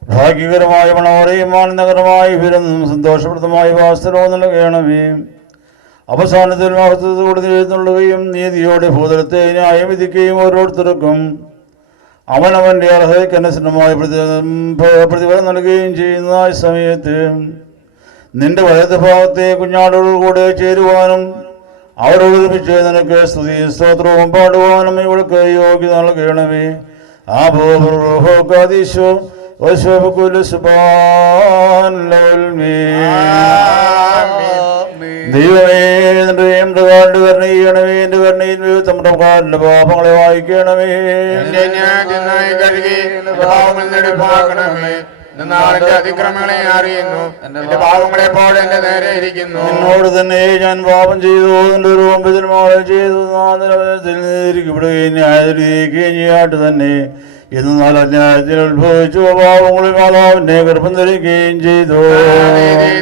ഭാഗ്യകരമായ മണവരെയും ആനന്ദകരമായ വിരുന്നും സന്തോഷപ്രദമായ വാസ്തവവും നൽകണമേ. അവസാനത്തിൽ മഹത്വത്തോടെ എഴുന്നള്ളുകയും നീതിയോടെ ഭൂതലത്തെ ന്യായം വിധിക്കുകയും ഓരോരുത്തർക്കും അവനവൻ്റെ അർഹതയ്ക്കനുസൃതമായ പ്രതിഫലം നൽകുകയും ചെയ്യുന്ന സമയത്ത് നിന്റെ വലത് ഭാഗത്തെ കുഞ്ഞാടുകളോട് ചേരുവാനും അവരോട് ഒരുമിച്ച് നിനക്ക് സ്തുതിയും സ്തോത്രവും പാടുവാനും ഇവൾക്ക് യോഗ്യത നൽകണമേ. ആബോഹോകാദീശോ ദൈവമേ നിന്റെ പ്രകാരന്റെ കരുണയണമേ. എന്റെ കരുണയിൽ നമ്മുടെ പ്രകാരന്റെ പാപങ്ങളെ വായിക്കണമേ. അതിക്രമങ്ങളെ അറിയുന്നു, എന്റെ പാപങ്ങളെ പോലെ എന്റെ നേരെ ഇരിക്കുന്നു. എന്നോട് തന്നെ ഞാൻ പാപം ചെയ്തു, എന്റെ രൂപത്തിനുമാളം ചെയ്തു, വിടുകയും ന്യായീകരിക്കുകയും ചെയ്യാട്ട് തന്നെ. എന്നാൽ അന്യായത്തിൽ ഉത്ഭവിച്ചു പാപങ്ങളിൽ മാതാവിന്റെ ഗർഭം ധരിക്കുകയും ചെയ്തു.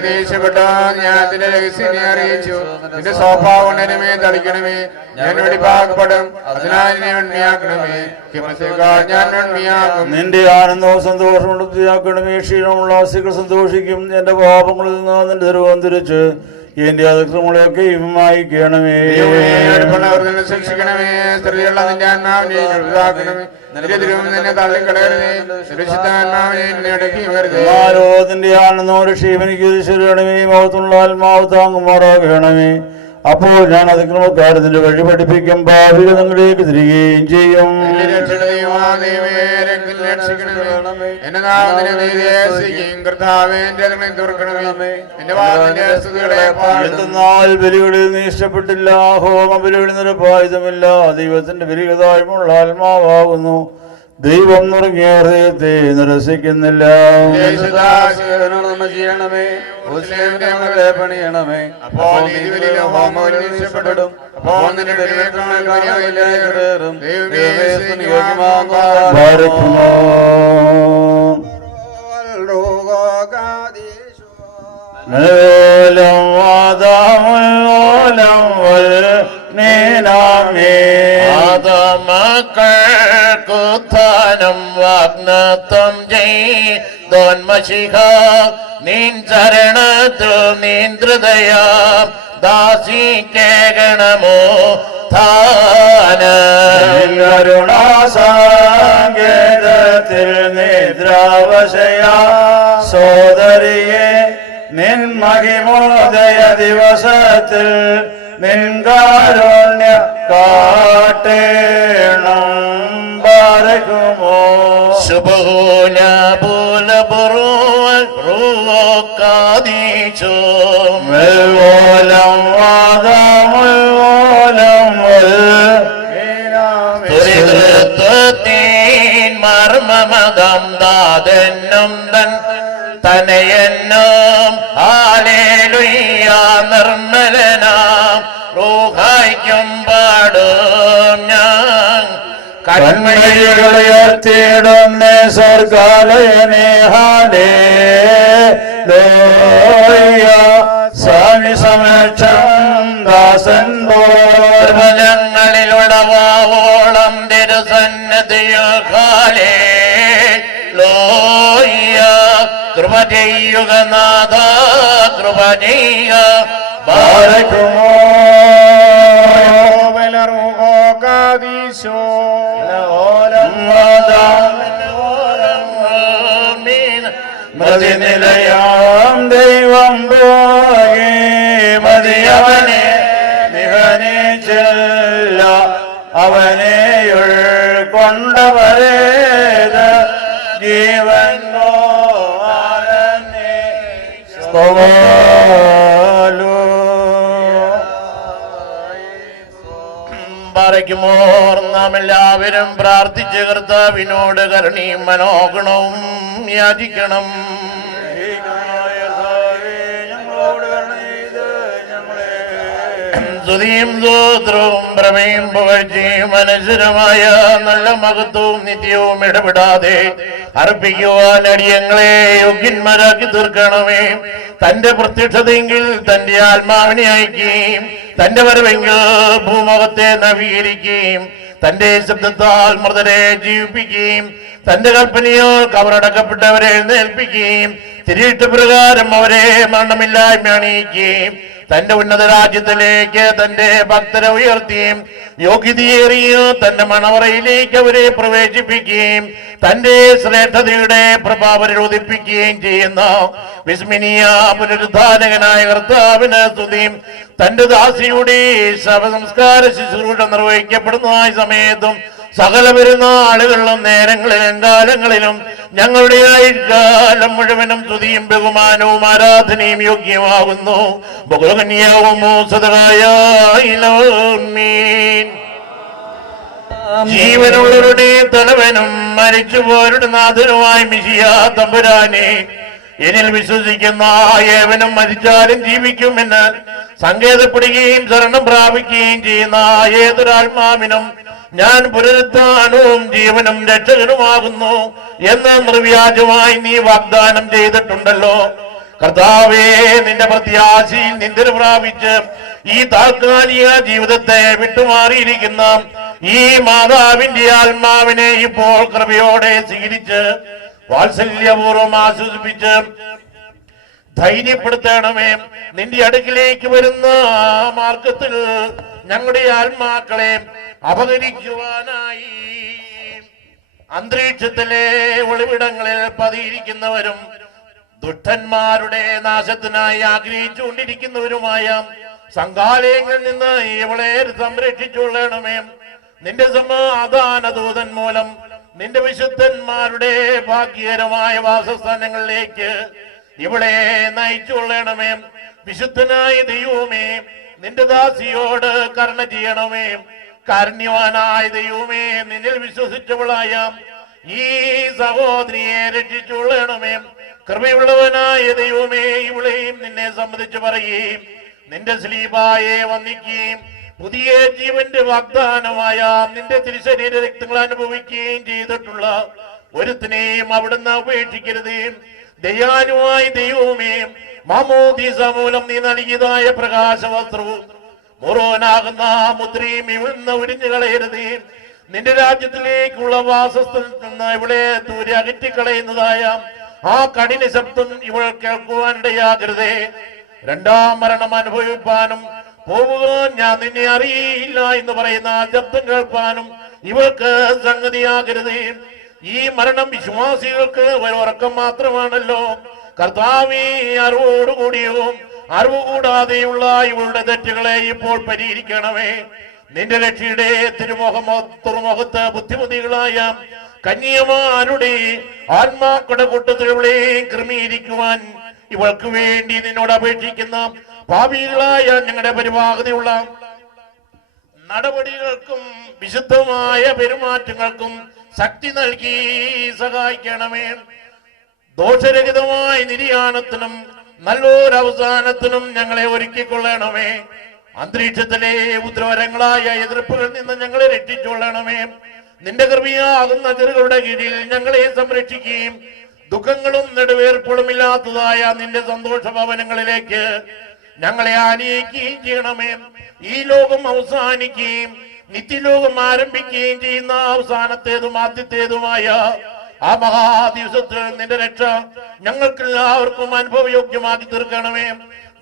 ദേഷ്യപ്പെട്ട ന്യായത്തിന്റെ രഹസ്യം അറിയിച്ചു. നിന്റെ സ്വഭാവം എന്നെ തളിക്കണമേ. ഞാൻ വെളിപ്പാക്കപ്പെടും, അതിനാൽ ഞാൻ നന്മയാകും. നിന്റെ ആനന്ദവും സന്തോഷവും വൃത്തിയാക്കണമേ. ക്ഷീണമുള്ള ആസികൾ സന്തോഷിക്കും. എന്റെ പാപങ്ങളിൽ നിന്ന് നിന്റെ ധർവം തിരിച്ച് എന്റെ അതിക്രമങ്ങളെയൊക്കെ വായിക്കണമേ. ശിക്ഷിക്കണമേ. സ്ത്രീയുള്ള നിന്റെ ആത്മാവിനെ ഒഴിവാക്കണമേ. നിന്നെ തള്ളിക്കളയണമേ. നിന്റെ ആനന്ദവും രക്ഷയും എനിക്ക് ശരിയണമേ. മഹത്തുള്ള ആത്മാവ് താങ്ങുമാറാകണമേ. അപ്പോൾ ഞാൻ അതിക്രമക്കാരത്തിന്റെ വഴി പഠിപ്പിക്കും, ഭാവിക നിങ്ങളിലേക്ക് തിരികെയും ചെയ്യും. എന്തെന്നാൽ ബലികളിൽ നീ ഇഷ്ടപ്പെട്ടില്ല, ഹോമ ബലികളിൽ നിരപായുധമില്ല. ദൈവത്തിന്റെ ബലികതായ്മുള്ള ആത്മാവാകുന്നു. ദൈവം നുറങ്ങിയ ഹൃദയത്തെ നിരസിക്കുന്നില്ല. പണിയണമേ. മക്കൾക്കുത്ഥാനം വാഗ്നത്വം ചെയ്തോന്മശിഖ നിൻ ചരണത്തിൽ നിന്ദ്രതയാം ദാസിക്കേകണമോ കരുണാസാങ്കേതത്തിൽ നിദ്രാവശയ സോദരിയെ നിൻ മഹിമോദയ ദിവസത്തിൽ നിൻ കാരുണ്യ കാട്ടേണം. ബാരകുമോ സുബഹൂല ബൂല ബുറുവക്കാദീശോ മെൽവോലം വാദമുൽവോലം ദുരിതത്വത്തിൻ മർമ്മമതം ദാതെന്നും തൻ തനയെന്നും ഹല്ലേലൂയ നിർമ്മലനാം റൂഹായ്ക്കും പാടും ഞാൻ. കൺമഴികളുയർത്തിയിടുന്ന സ്വർഗാലയനെ ഹല്ലേലൂയ. സ്വാമി സമക്ഷം ദാസൻ ഭജങ്ങളിലുടവാവോളം തിരുസന്നതിയോ ഹല്ലേലൂയ. കൃപ ചെയ്യുക നാഥ, കൃപ ചെയ്യുക. ബാരകുമോ ഈശോ മതിനിലയാം ദൈവം പോകെ മതിയവനെ നിഹനിച്ചില്ല അവനെ ഉൾക്കൊണ്ടവരേത് ജീവൻ പാറയ്ക്കുമോർ നാം എല്ലാവരും പ്രാർത്ഥിച്ച് കർത്താവിനോട് കരുണയും മനോഗുണവും യാചിക്കണം. സ്തുതിയും സ്തോത്രവും പ്രമേയും പുകഴ്ചയും അനശ്വരമായ നല്ല മഹത്വവും നിത്യവും ഇടപെടാതെ അർപ്പിക്കുവാൻ അടിയങ്ങളെ യോഗ്യന്മാരാക്കി തീർക്കണമേ. തന്റെ പ്രത്യക്ഷതയെങ്കിൽ തന്റെ ആത്മാവിനെ അയക്കുകയും തന്റെ വരവെങ്കിൽ ഭൂമുഖത്തെ നവീകരിക്കുകയും തന്റെ ശബ്ദത്താൽ മൃതരെ ജീവിപ്പിക്കുകയും തന്റെ കൽപ്പനയാൽ കബറടക്കപ്പെട്ടവരെ എഴുന്നേൽപ്പിക്കുകയും തിരിയിട്ട് പ്രകാരം അവരെ മരണമില്ലായ്മ അണിയിക്കുകയും തന്റെ ഉന്നത രാജ്യത്തിലേക്ക് തന്റെ ഭക്തരെ ഉയർത്തിയും യോഗ്യതയേറിയ തന്റെ മണവറയിലേക്ക് അവരെ പ്രവേശിപ്പിക്കുകയും തന്റെ ശ്രേഷ്ഠതയുടെ പ്രഭാവരെ ഉദിപ്പിക്കുകയും ചെയ്യുന്ന വിസ്മനീയ പുനരുദ്ധാരകനായ കർത്താവിന് സ്തുതിയും തന്റെ ദാസിയുടെ ശവസംസ്കാര ശുശ്രൂഷ നിർവഹിക്കപ്പെടുന്ന സമയത്തും സകല പെരുന്നാളുകളിലും നേരങ്ങളിലും കാലങ്ങളിലും ഞങ്ങളുടെ ആയുഷ്കാലം മുഴുവനും സ്തുതിയും ബഹുമാനവും ആരാധനയും യോഗ്യമാകുന്നു. ബഹുകന്യാവുമോ സദായ ജീവനുള്ളവരുടെ തലവനും മരിച്ചുപോരുടെ നാഥനുമായ മിശിഹാ തമ്പുരാനെ, എന്നിൽ വിശ്വസിക്കുന്ന ഏവനും മരിച്ചാലും ജീവിക്കുമെന്ന് സങ്കേതപ്പെടുകയും ശരണം പ്രാപിക്കുകയും ചെയ്യുന്ന ഏതൊരാത്മാവിനും ഞാൻ പുനരുത്ഥാനവും ജീവനും രക്ഷകനുമാകുന്നു എന്ന് നിർവ്യാജമായി നീ വാഗ്ദാനം ചെയ്തിട്ടുണ്ടല്ലോ. കർത്താവേ, നിന്റെ പ്രത്യാശയിൽ നിന്ദന പ്രാപിച്ച് ഈ താൽക്കാലിക ജീവിതത്തെ വിട്ടുമാറിയിരിക്കുന്ന ഈ മാതാവിന്റെ ആത്മാവിനെ ഇപ്പോൾ കൃപയോടെ സ്വീകരിച്ച് വാത്സല്യപൂർവ്വം ആശ്വസിപ്പിച്ച് ധൈര്യപ്പെടുത്തണമേ. നിന്റെ അടുക്കിലേക്ക് വരുന്ന മാർഗത്തിൽ ഞങ്ങളുടെ ആത്മാക്കളെ അപഹരിക്കുവാനായി അന്തരീക്ഷത്തിലെ ഒളിവിടങ്ങളിൽ പതിയിരിക്കുന്നവരും ദുഷ്ടന്മാരുടെ നാശത്തിനായി ആഗ്രഹിച്ചുകൊണ്ടിരിക്കുന്നവരുമായ സംഘാലയങ്ങളിൽ നിന്ന് ഇവളെ സംരക്ഷിച്ചുകൊള്ളണമേ. നിന്റെ സമാധാന ദൂതൻ മൂലം നിന്റെ വിശുദ്ധന്മാരുടെ ഭാഗ്യകരമായ വാസസ്ഥാനങ്ങളിലേക്ക് ഇവളെ നയിച്ചുകൊള്ളണമേ. വിശുദ്ധനായ ദൈവമേ, നിന്റെ ദാസിയോട് കരുണ ചെയ്യണമേ. കാരുണ്യവാനായ ദൈവമേ, നിന്നിൽ വിശ്വസിച്ചവളായ ഈ സഹോദരിയെ രക്ഷിച്ചുകൊള്ളണമേ. കൃപയുള്ളവനായ ദൈവമേ, ഇവളെയും നിന്നെ സംബന്ധിച്ച് പറയുകയും നിന്റെ സ്ലീബായെ വന്ദിക്കുകയും പുതിയ ജീവന്റെ വാഗ്ദാനമായ നിന്റെ തിരുശരീര രക്തങ്ങൾ അനുഭവിക്കുകയും ചെയ്തിട്ടുള്ള ഒരുത്തിനെയും അവിടുന്ന് ഉപേക്ഷിക്കരുതേ. ദയാലുവായ ദൈവമേ, മാമോദീസ മൂലം നീ നൽകിയതായ പ്രകാശവസ്ത്രവും മോറോനാകുന്ന മുദ്രയും ഇവിടുന്ന് ഉരിഞ്ഞു കളയരുതേ. നിന്റെ രാജ്യത്തിലേക്കുള്ള വാസസ്ഥലത്ത് നിന്ന് ഇവിടെ ദൂരെ അകറ്റിക്കളയുന്നതായ ആ കഠിന ശബ്ദം ഇവൾ കേൾക്കുവാനിടയാകരുതേ. രണ്ടാം മരണം അനുഭവിപ്പാനും പോവുക ഞാൻ നിന്നെ അറിയില്ല എന്ന് പറയുന്ന ശബ്ദം കേൾപ്പാനും ഇവൾക്ക് സംഗതിയാകരുതേ. ഈ മരണം വിശ്വാസികൾക്ക് ഒരു ഉറക്കം മാത്രമാണല്ലോ. കർത്താവേ, അറിവോടുകൂടിയും അറിവ് കൂടാതെയുള്ള ഇവളുടെ തെറ്റുകളെ ഇപ്പോൾ പരിഹരിക്കണമേ. നിന്റെ രക്ഷയുടെ തുറമുഖത്ത് ബുദ്ധിമതികളായ കന്യമാരുടെ ആത്മാക്കളുടെ കൂട്ടത്തിലെ ക്രമീകരിക്കുവാൻ ഇവൾക്ക് വേണ്ടി നിന്നോട് അപേക്ഷിക്കുന്ന ഭാവികളായ ഞങ്ങളുടെ പരിപാകതയുള്ള നടപടികൾക്കും വിശുദ്ധമായ പെരുമാറ്റങ്ങൾക്കും ശക്തി നൽകി സഹായിക്കണമേ. ദോഷരഹിതമായ നിര്യാണത്തിനും നല്ലൊരവസാനത്തിനും ഞങ്ങളെ ഒരുക്കിക്കൊള്ളണമേ. അന്തരീക്ഷത്തിലെ ഉദ്രവരങ്ങളായ എതിർപ്പുകളിൽ നിന്ന് ഞങ്ങളെ രക്ഷിച്ചുകൊള്ളണമേ. നിന്റെ കൃപയാകുന്ന ചെറുകളുടെ കീഴിൽ ഞങ്ങളെ സംരക്ഷിക്കുകയും ദുഃഖങ്ങളും നെടുവേർപ്പുകളും ഇല്ലാത്തതായ നിന്റെ സന്തോഷ ഭവനങ്ങളിലേക്ക് ഞങ്ങളെ ആനയിക്കുകയും ചെയ്യണമേ. ഈ ലോകം അവസാനിക്കുകയും നിത്യലോകം ആരംഭിക്കുകയും ചെയ്യുന്ന അവസാനത്തേതും ആദ്യത്തേതുമായ ആ മഹാദിവസത്തിൽ നിന്റെ രക്ഷ ഞങ്ങൾക്ക് എല്ലാവർക്കും അനുഭവയോഗ്യമാക്കി തീർക്കണമേ.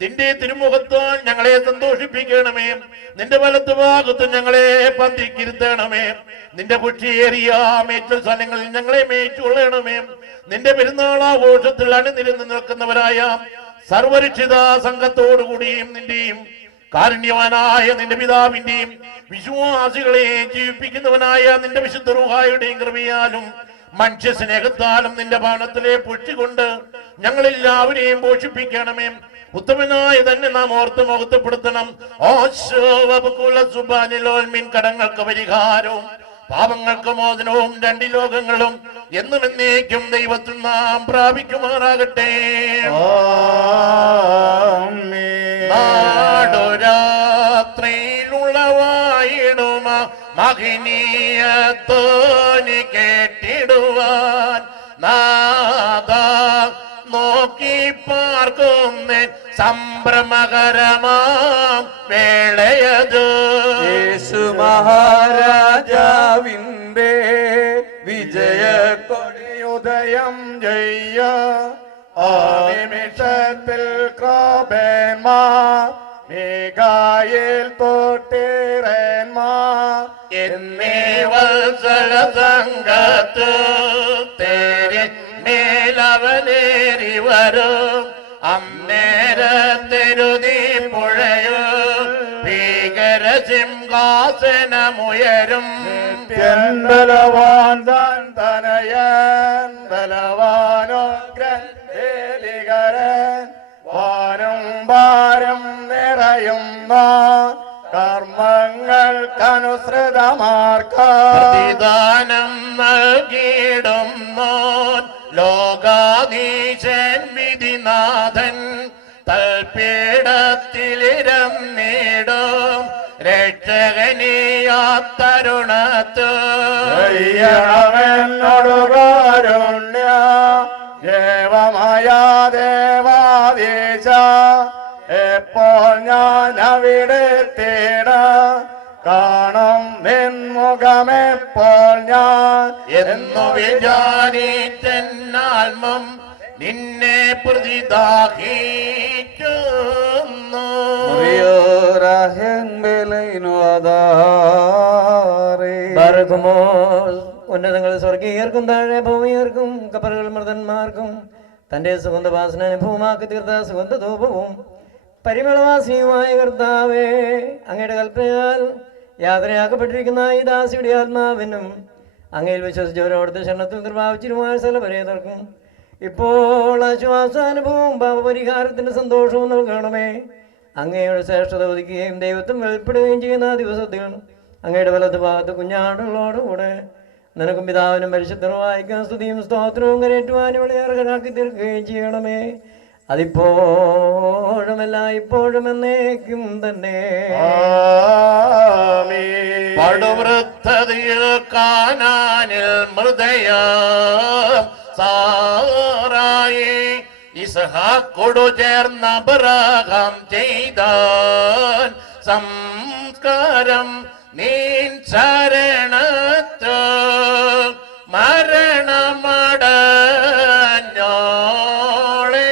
നിന്റെ തിരുമുഖത്താൽ ഞങ്ങളെ സന്തോഷിപ്പിക്കണമേ. നിന്റെ വലത്ത് ഭാഗത്ത് ഞങ്ങളെ പന്തിക്കിരുത്തണമേ. നിന്റെ കുഷിയേറിയ മേച്ചൽ സ്ഥലങ്ങളിൽ ഞങ്ങളെ മേച്ചുകൊള്ളണമേ. നിന്റെ പെരുന്നാൾ ആഘോഷത്തിൽ അണിനിരന്ന് നിൽക്കുന്നവരായ സർവരക്ഷിത സംഘത്തോടുകൂടിയും നിന്റെയും കാരുണ്യവാനായ നിന്റെ പിതാവിന്റെയും വിശ്വാസികളെ ജീവിപ്പിക്കുന്നവനായ നിന്റെ വിശുദ്ധ റൂഹായുടെയും കൃപയാലും മനുഷ്യ സ്നേഹത്താലും നിന്റെ ഭവനത്തിലെ പൊട്ടിക്കൊണ്ട് ഞങ്ങളെല്ലാവരെയും പോഷിപ്പിക്കണമേ. ഉത്തമനായ തന്നെ നാം ഓർത്ത് മുഖത്തപ്പെടുത്തണം. കടങ്ങൾക്ക് പരിഹാരവും പാപങ്ങൾക്ക് മോചനവും രണ്ട് ലോകങ്ങളും എന്നും എന്നേക്കും ദൈവത്തിൽ നാം പ്രാപിക്കുമാറാകട്ടെ. നാടുരാത്രിയിലുളവായിടുമ മഹനീയത്തോനി കേട്ടിടുവാൻ നാദാ നോക്കി പാർക്കുന്നേ സംഭ്രമകരമാം വേളയത്. യേശു മഹാരാജാവിന്റെ വിജയക്കൊടിയുദയം ജയ്യ ആ നിമിഷത്തിൽ ക്രോബേന്മാർ മീകായേൽ തോട്ടിറേന്മാർ എന്നീ വത്സല സംഘത്ത് തേരി മേലവനേറി വരും. അന്നേരത്തെരുതി പുഴയോ ഭീകര സിംഹാസനമുയരും. ബലവാൻ താൻ തനയൻ ബലവാനോഗ്രൻ വാനും ഭാരം നിറയുന്ന കർമ്മങ്ങൾക്കനുസൃതമാർക്കാനം നൽകിയിടുന്നോൻ ലോകാധീശൻ വിധിനാഥൻ തൽപീഠത്തിലിരന്നിടും രക്ഷകനീയാത്തരുണത്ത് എന്നോടുകാരുണ്യ ദേവമായ ദേവാദീശ എപ്പോൾ ഞാൻ അവിടെ തേട കാണും നിൻമുഖമെപ്പോൾ ഞാൻ എന്നു വിചാരിച്ചെന്നാൽമം നിന്നെ പ്രതിദാഹിക്കുന്നു. ഉന്നതങ്ങൾ സ്വർഗീയർക്കും താഴെ ഭൂമിയർക്കും കപ്പലുകൾ മൃതന്മാർക്കും തന്റെ സുഗന്ധവാസന അനുഭവമാക്കി തീർത്ത സുഗന്ധധൂപവും പരിമളവാസിയുമായ കർത്താവേ, അങ്ങയുടെ കൽപ്പനയാൽ യാത്രയാക്കപ്പെട്ടിരിക്കുന്ന ഈ ദാസിയുടെ ആത്മാവിനും അങ്ങയിൽ വിശ്വസിച്ചവരോടത്തെ ശരണത്തിൽ നിർഭാവിച്ചിരുമായ സ്ഥലപരേതർക്കും ഇപ്പോൾ ആശ്വാസാനുഭവവും പാപപരിഹാരത്തിന്റെ സന്തോഷവും നൽകണമേ. അങ്ങയുടെ ശ്രേഷ്ഠത ഒതുക്കുകയും ദൈവത്വം വെളിപ്പെടുകയും ചെയ്യുന്ന ദിവസത്തിൽ അങ്ങയുടെ വലത് ഭാഗത്ത് കുഞ്ഞാടുകളോടുകൂടെ നിനക്കും പിതാവിനും പരിശുദ്ധനും വായിക്കാൻ സ്തുതിയും സ്തോത്രവും കരേറ്റുവാനും ഇവിടെ അർഹനാക്കി തീർക്കുകയും ചെയ്യണമേ. അതിപ്പോഴും ഇപ്പോഴും എന്നേക്കും തന്നെ. പടുവൃത്തതിൽ കാനാനിൽ മൃദയ സാറായി ഇസ്ഹാക്കോടു ചേർന്ന അബ്രഹാം ചെയ്ത സംസ്കാരം നീൻ ശരണത്ത് മരണമടഞ്ഞോളെ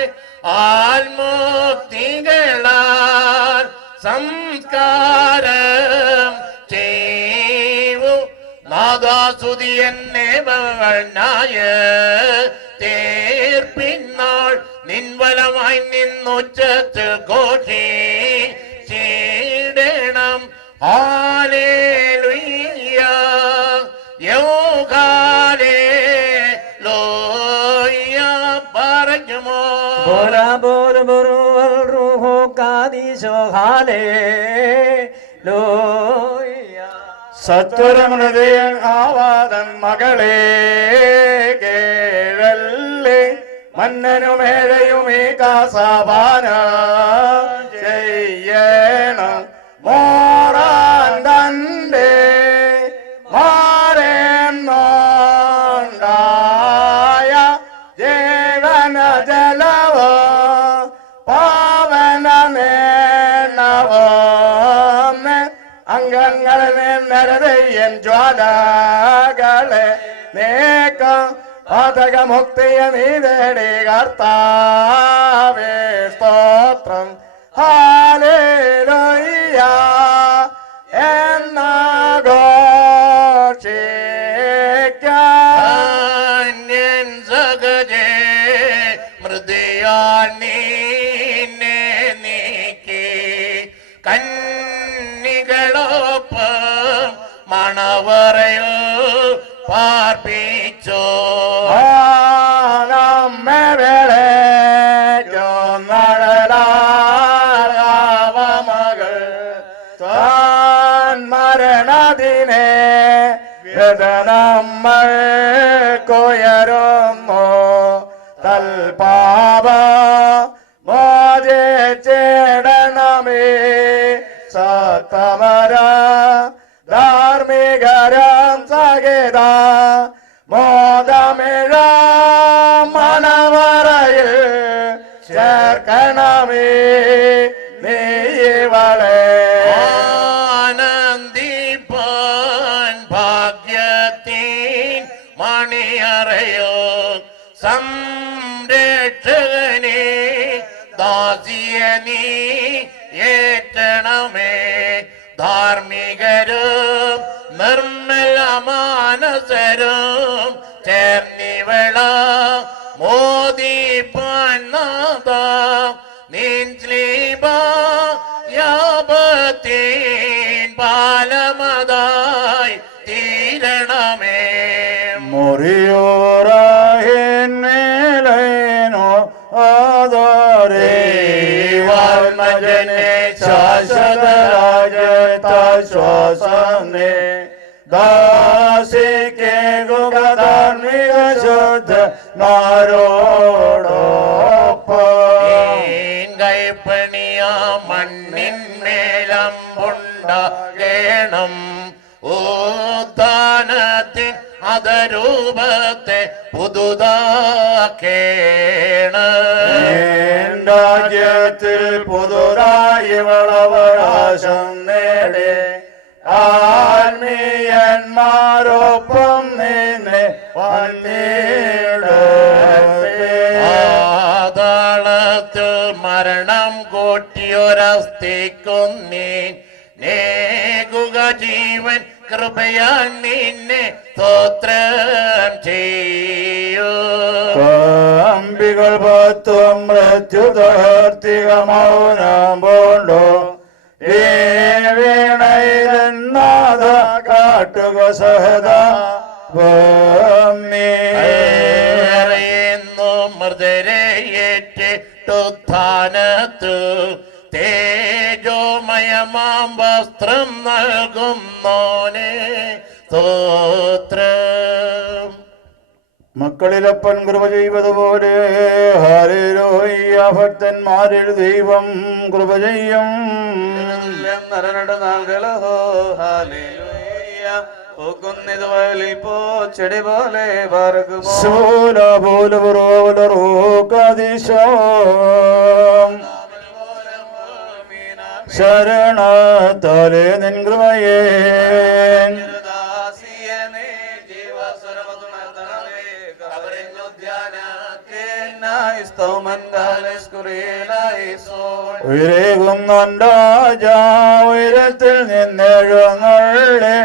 ആത്മോക്തികളാൽ സംസ്കാരം ചെയ്യൂ നാദാസുതി എന്നെ മകളായ തീർപ്പിന്നാൾ നിൻവലമായി നിന്നുച്ചത്ത് ഘോഷി ചീടണം. Hallelujah യോഗാലേലൂയ പറഞ്ഞുമോ ബോരാ ബോര ബോറുവൽ റൂഹോ കാദീശോ hallelujah. സത്വരമൃതയൻ ആവാദൻ മകളെ കേഴല്ലേ മന്നനുമേഴയുമേ കാസാപാന ചെയ്യണം. മോറാൻ തന്റെ മാറേന്നോണ്ടായ ജീവന ജലവ പാവന നേണവം അംഗങ്ങളിൽ നിന്നരതയ്യൻ ജ്വാലകളെ നേക്ക പാതകമുക്തിയ നീതേടി കർത്താവേ സ്തോത്രം. ഹാലേലൂയ എന്നാഘോഷിക്കാം. സകജേ മൃദയാൽ നീന്നെ നീക്കി കന്നികളൊപ്പം മണവറയിൽ പാർപ്പിച്ചോ. നമ്മെ വിളേറ്റൊന്നഴലാവമകൾ താൻ മരണദിനെ നമ്മൾ കൊയരുന്നു തൽപാപ മോചിച്ചിടണമേ സത്തമര ധാർമ്മികരം സഹിത മോദമിഴ മനവറയിൽ ചേർക്കണമേ നീ ഇവളെ. ആനന്ദിപ്പാൻ ഭാഗ്യത്തിൻ മണിയറയോ സംരക്ഷകനെ ദാസിയ നീ ഏറ്റണമേ. ധാർമ്മികരും നിർമ്മല മാനസരും ചേർന്നിവള മോദിപ്പാൻ നാഥ നിൻ സ്ലീബ യാപത്തിൻ പാലമതായി തീരണമേ. മുറിയോറാഹിന്മേലേനോ ആദരേ വാൽമജനെ ശാശ്വതരാജശ്വാസനെ ദാസിക്കെ ഗുഗധാർമ്മിക ശുദ്ധ നാരോടൊപ്പം കൈപ്പണിയ മണ്ണിന്മേലമ്പുണ്ടാകേണം. ഓത്താനത്തിൻ അതരൂപത്തെ പുതുതാക്കേണം. രാജ്യത്തിൽ പുതുതായി വളവകാശം നേടി ആത്മീയന്മാരൊപ്പം നിന്നെ പാതാളത്തിൽ മരണം കൂട്ടിയൊരസ്ഥിക്കും നീ നേകുക ജീവൻ കൃപയാൽ നിന്നെ സ്തോത്രം ചെയ്യൂ. അമ്പികൾ പത്തും മൃത്യുതീക മൗനം പോണ്ടോ ഈ വീണയിലെന്നാഥ കാട്ടുക സഹദ മൃതരയേറ്റുത്ഥാനത്ത് തേജോമയമാം വസ്ത്രം നൽകുന്നോനെ സ്തോത്രം. മക്കളിലപ്പൻ കൃപ ചെയ്വതുപോലെ ഹല്ലേലൂയ ഭക്തന്മാരിൽ ദൈവം കൃപ ചെയ്യും. നരനട നാളുകളോ ഹല്ലേലൂയ പൂക്കുന്നതു വയലിൽ പൂച്ചെടി പോലെ പറക്കുമോ. സോല പോലെ ശരണത്താലേ നിൻ കൃപയേ ഉയരേകും നണ്ടാജാ ഉയരത്തിൽ നിന്നെഴുന്നള്ളി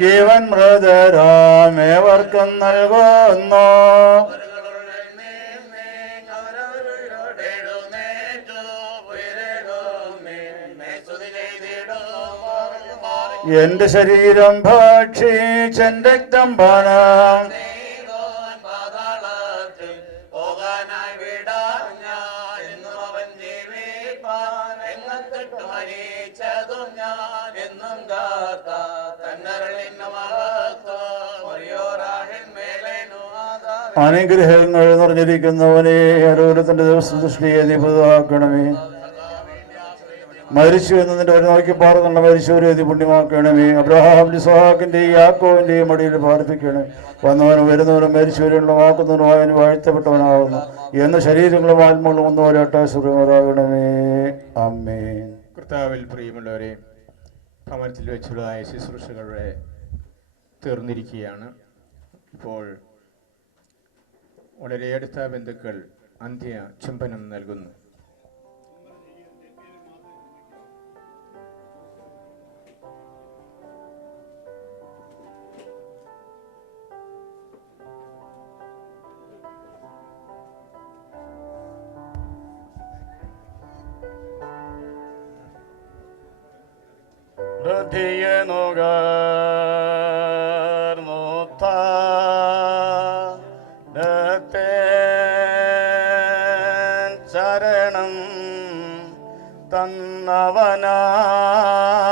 ജീവൻ മൃതരാമേവർക്കും നൽകുന്നു. എന്റെ ശരീരം ഭക്ഷിച്ചൻ രക്തം പാനം അനുഗ്രഹങ്ങൾ നിറഞ്ഞിരിക്കുന്നവനെ ഓരോരുത്തന്റെ ദിവസം സൃഷ്ടിയെ നീ പുതുതാക്കണമേ. മരിച്ചു എന്നതിന്റെ ഒരു നോക്കി പാർന്നുള്ള മരിച്ചവരെ നീ പുണ്യമാക്കണമേ. അബ്രഹാം ഇസ്ഹാക്കിന്റെയും യാക്കോവിന്റെയും മടിയിൽ പ്രാർത്ഥിക്കണേ. വന്നവനും വരുന്നവനും മരിച്ചവരെയുള്ള വാക്കുന്നവനും അവന് വാഴ്ത്തപ്പെട്ടവനാകുന്നു എന്ന് ശരീരങ്ങളും ആത്മാക്കളും ഒന്നോരട്ടാശ്വരമാകണമേ. ആമേൻ. കർത്താവിൽ പ്രിയമുള്ളവരെ, ഭവനത്തിൽ വെച്ചുള്ളതായ ശുശ്രൂഷകളുടെ തീർന്നിരിക്കുകയാണ്. ഇപ്പോൾ വളരെ അടുത്ത ബന്ധുക്കൾ അന്ത്യ ചുംബനം നൽകുന്നു. ശരണം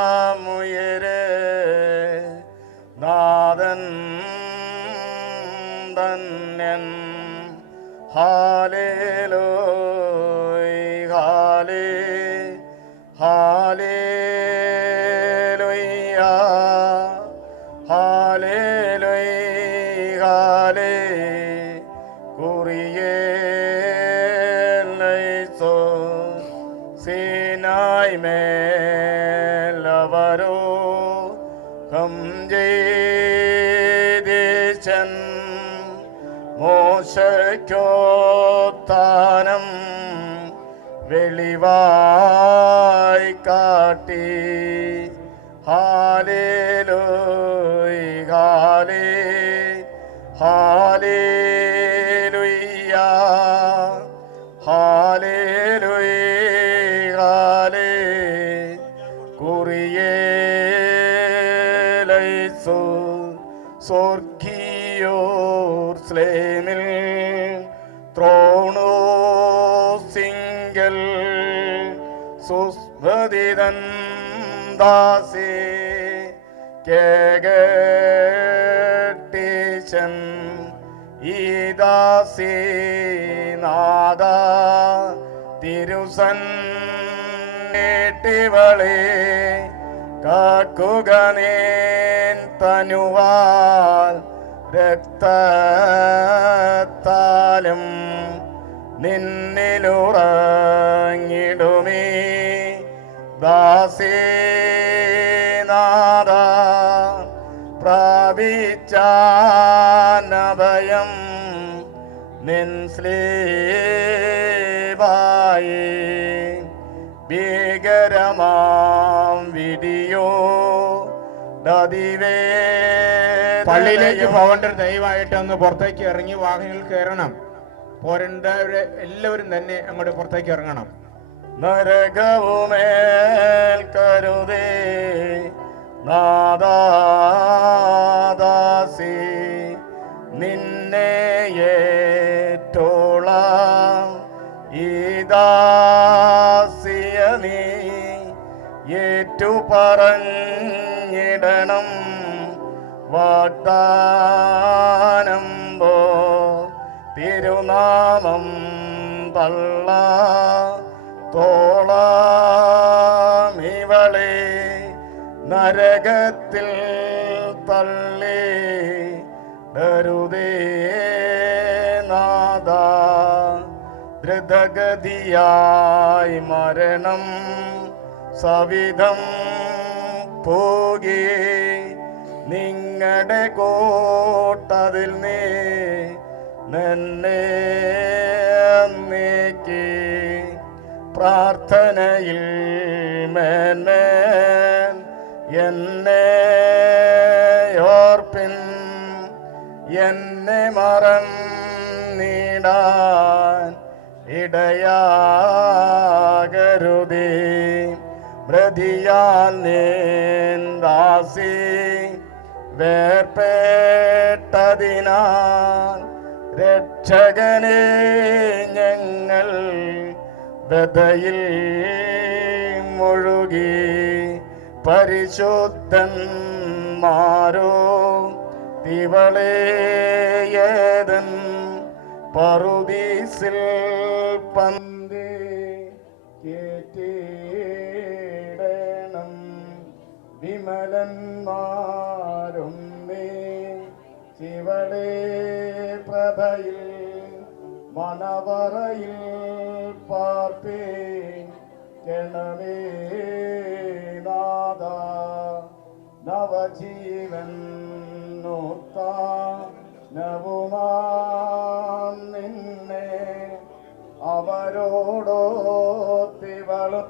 തന്നവനാമുയരെ നാഥൻ ധന്യൻ ഹാലേലൂയ ഹാലേലൂയ ഹാലേലൂയ കുറിയേലൈസോ സീനായ് മേലവരോ ഹം ജയ്ദേശൻ മോശയ്ക്കോത്താനം വെളിവായി കാട്ടി ഹാലേലൂയ ഹാലേലൂയ ഹാലേലൂയ കുറിയേലൈസോ സ്വർഗീയോർ സ്ലേമിൽ ത്രോണോ സിംഗൽ സുസ്മൃതിതൻ ദാസേ കേകട്ടീശൻ ഈ ദാസി നാദ തിരുസൻ നേട്ടിവളെ കാക്കുക നേൻ തനുവാൽ രക്തത്താലും നിന്നിലുറങ്ങിടുമേ ദാസീനാഥ പ്രാപിച്ചാനഭയം നിൻ സ്ലീവായി ഭീകരമാം വിധിയോ ദതിവേ പള്ളിയിലേക്ക് പോകേണ്ടവർ ദയവായിട്ട് ഒന്ന് പുറത്തേക്ക് ഇറങ്ങി വാഹനങ്ങളിൽ കയറണം. പോരേണ്ടവര് എല്ലാവരും തന്നെ അങ്ങോട്ട് പുറത്തേക്ക് ഇറങ്ങണം. നരകവുമേൽ കരുതേ നാദാദാസി നിന്നെ ഏറ്റോളാം ഈ ദാസിയ നീ ഏറ്റു പറഞ്ഞിടണം വാഗ്ദാനം പോ തിരുനാമം തള്ള തോളമിവളെ നരകത്തിൽ തള്ളി ധരുതേ നാദ ദ്രുതഗതിയായി മരണം സവിധം പോകി നിങ്ങളുടെ കോട്ടതിൽ നീ നന്നെ നീക്കി പ്രാർത്ഥനയിൽ മേന്മേൻ എന്നെ ഓർപ്പിൻ എന്നെ മറന്നിടാൻ ഇടയാകരുതേ പ്രതിയാൽ നീന്താസി വേർപെട്ടതിനാൽ രക്ഷകനെ ഞങ്ങൾ വ്യതയിൽ മുഴുകി പരിശുദ്ധന്മാരോ തിവളേയതൻ പറുദീസിൽ പന്തി കേറ്റിടണം വിമലന്മാരും നീ ശിവളേ പ്രഭയിൽ മണവറയിൽ പാർപ്പേ കെണമേ നാദ നവജീവൻ നവുമാം നിന്നെ അവരോടോ തിവളും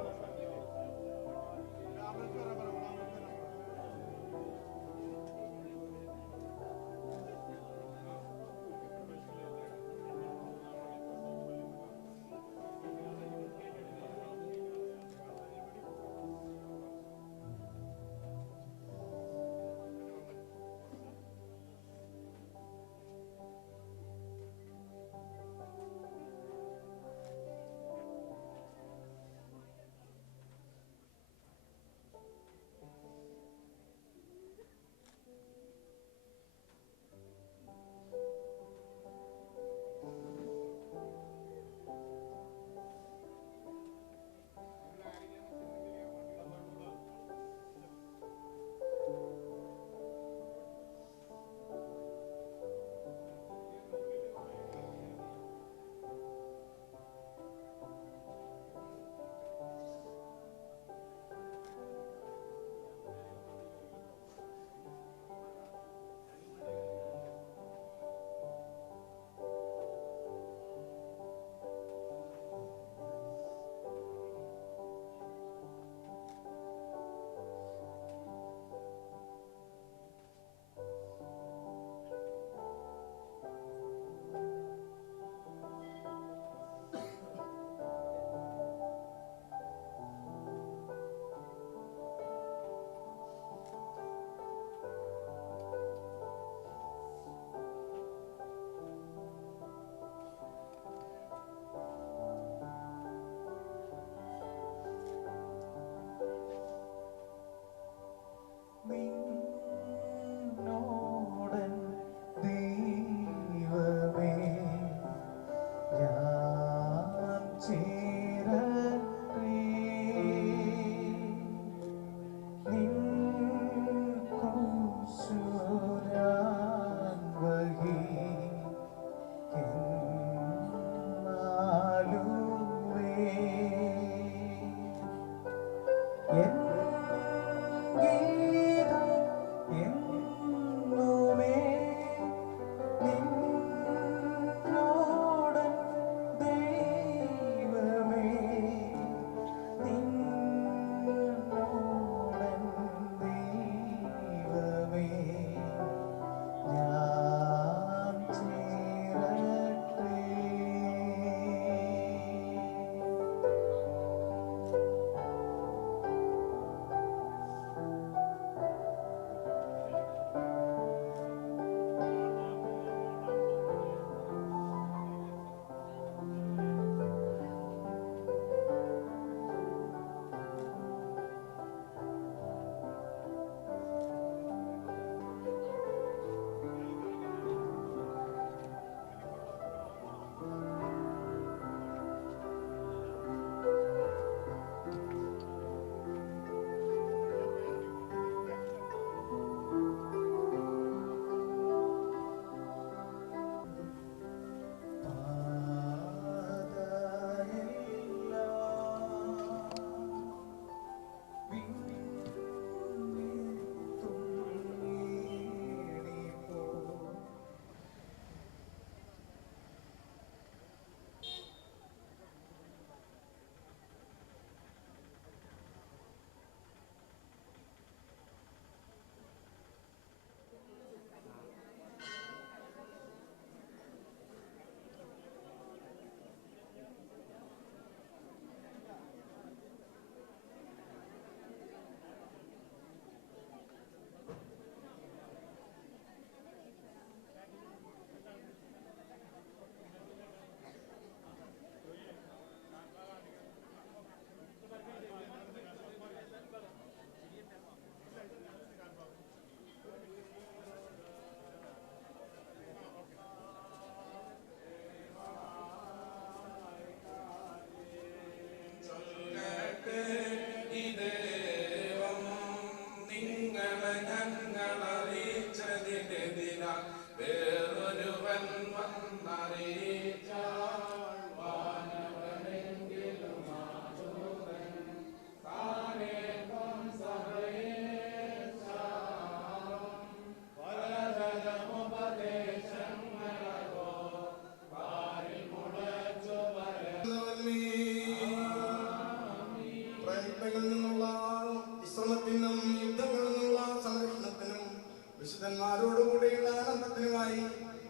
വിശുദ്ധന്മാരോടുകൂടിയുള്ള ആനന്ദത്തിനുമായി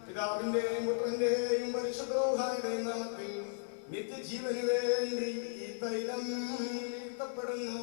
പിതാവിന്റെയും പുത്രന്റെയും പരിശുദ്ധോഹായുടെയും നാമത്തിൽ നിത്യജീവന് വേണ്ടി ഈ തൈലം വീഴ്ത്തപ്പെടുന്നു.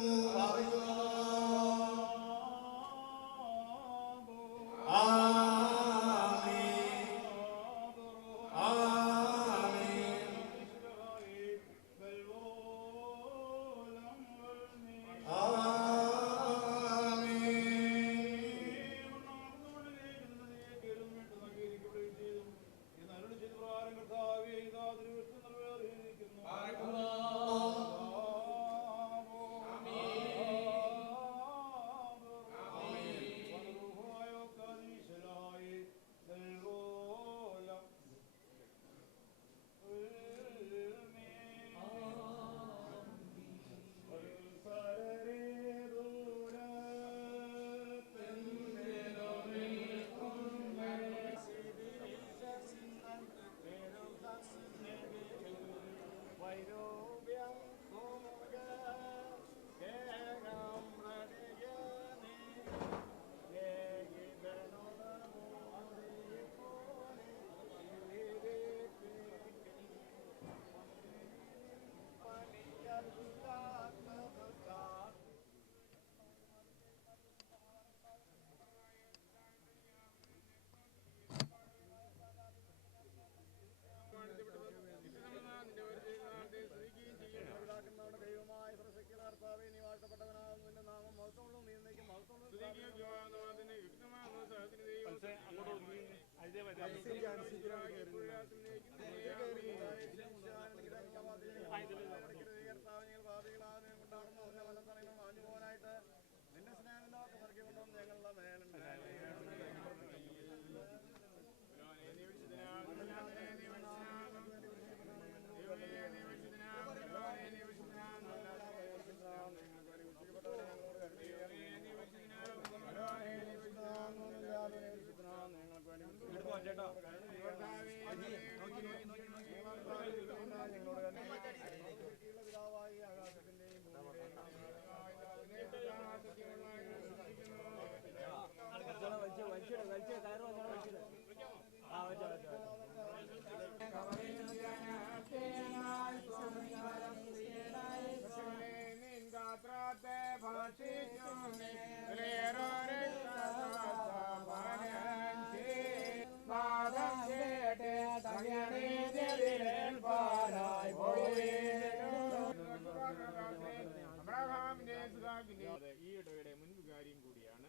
ഈ ഇടവയുടെ മുൻ വികാരിയും കൂടിയാണ്.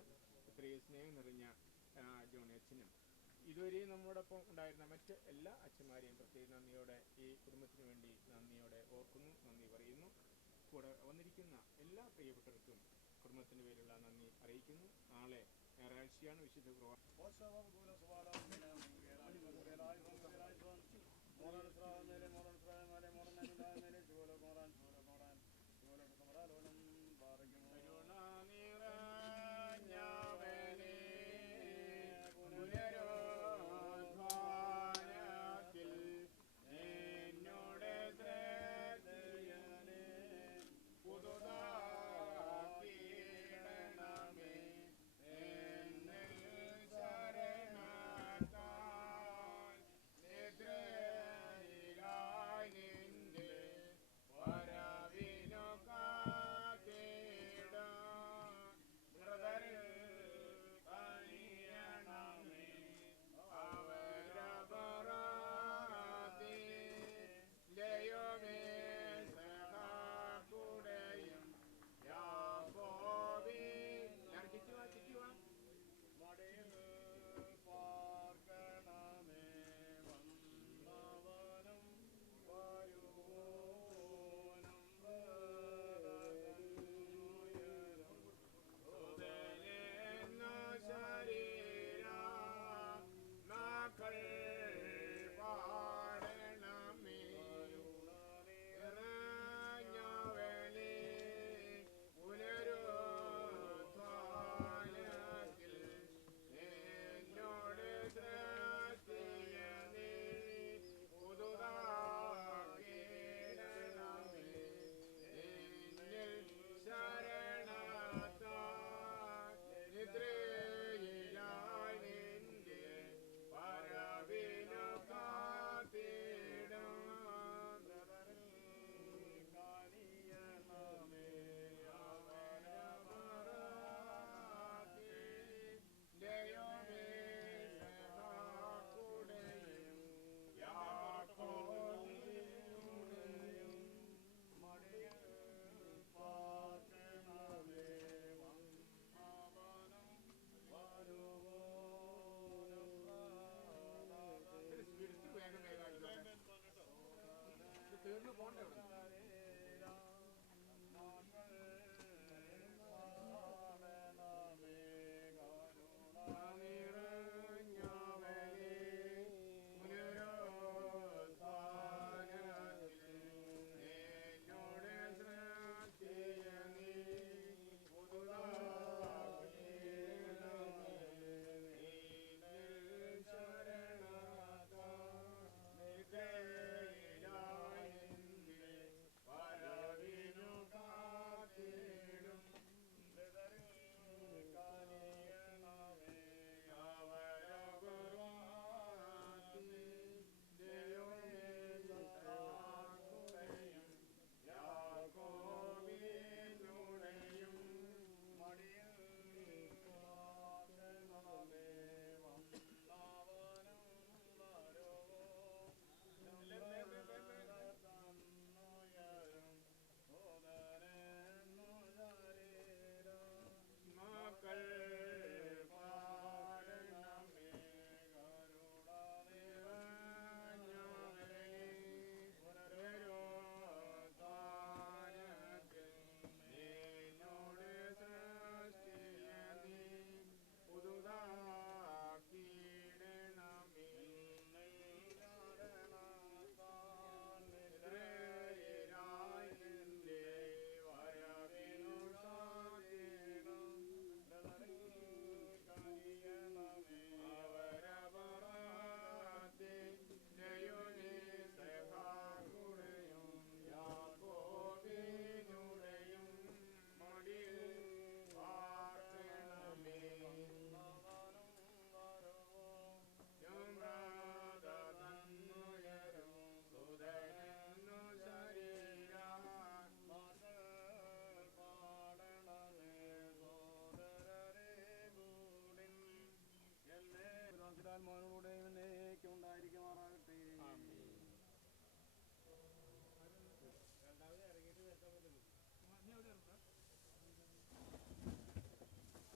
ഇത്രയും സ്നേഹം നിറഞ്ഞ ജോൺ അച്ഛനും ഇതുവരെയും നമ്മോടൊപ്പം ഉണ്ടായിരുന്ന മറ്റ് എല്ലാ അച്ഛന്മാരെയും പ്രത്യേകം നന്ദിയോടെ ഈ കുടുംബത്തിന് വേണ്ടി നന്ദിയോടെ ഓർക്കുന്നു, നന്ദി പറയുന്നു. കൂടെ വന്നിരിക്കുന്ന എല്ലാ പ്രിയപ്പെട്ടവർക്കും കുടുംബത്തിൻ്റെ പേരിലുള്ള നന്ദി അറിയിക്കുന്നു. നാളെ ഞായറാഴ്ചയാണ് വിശുദ്ധ ും തീർന്നു പോകണ്ടേ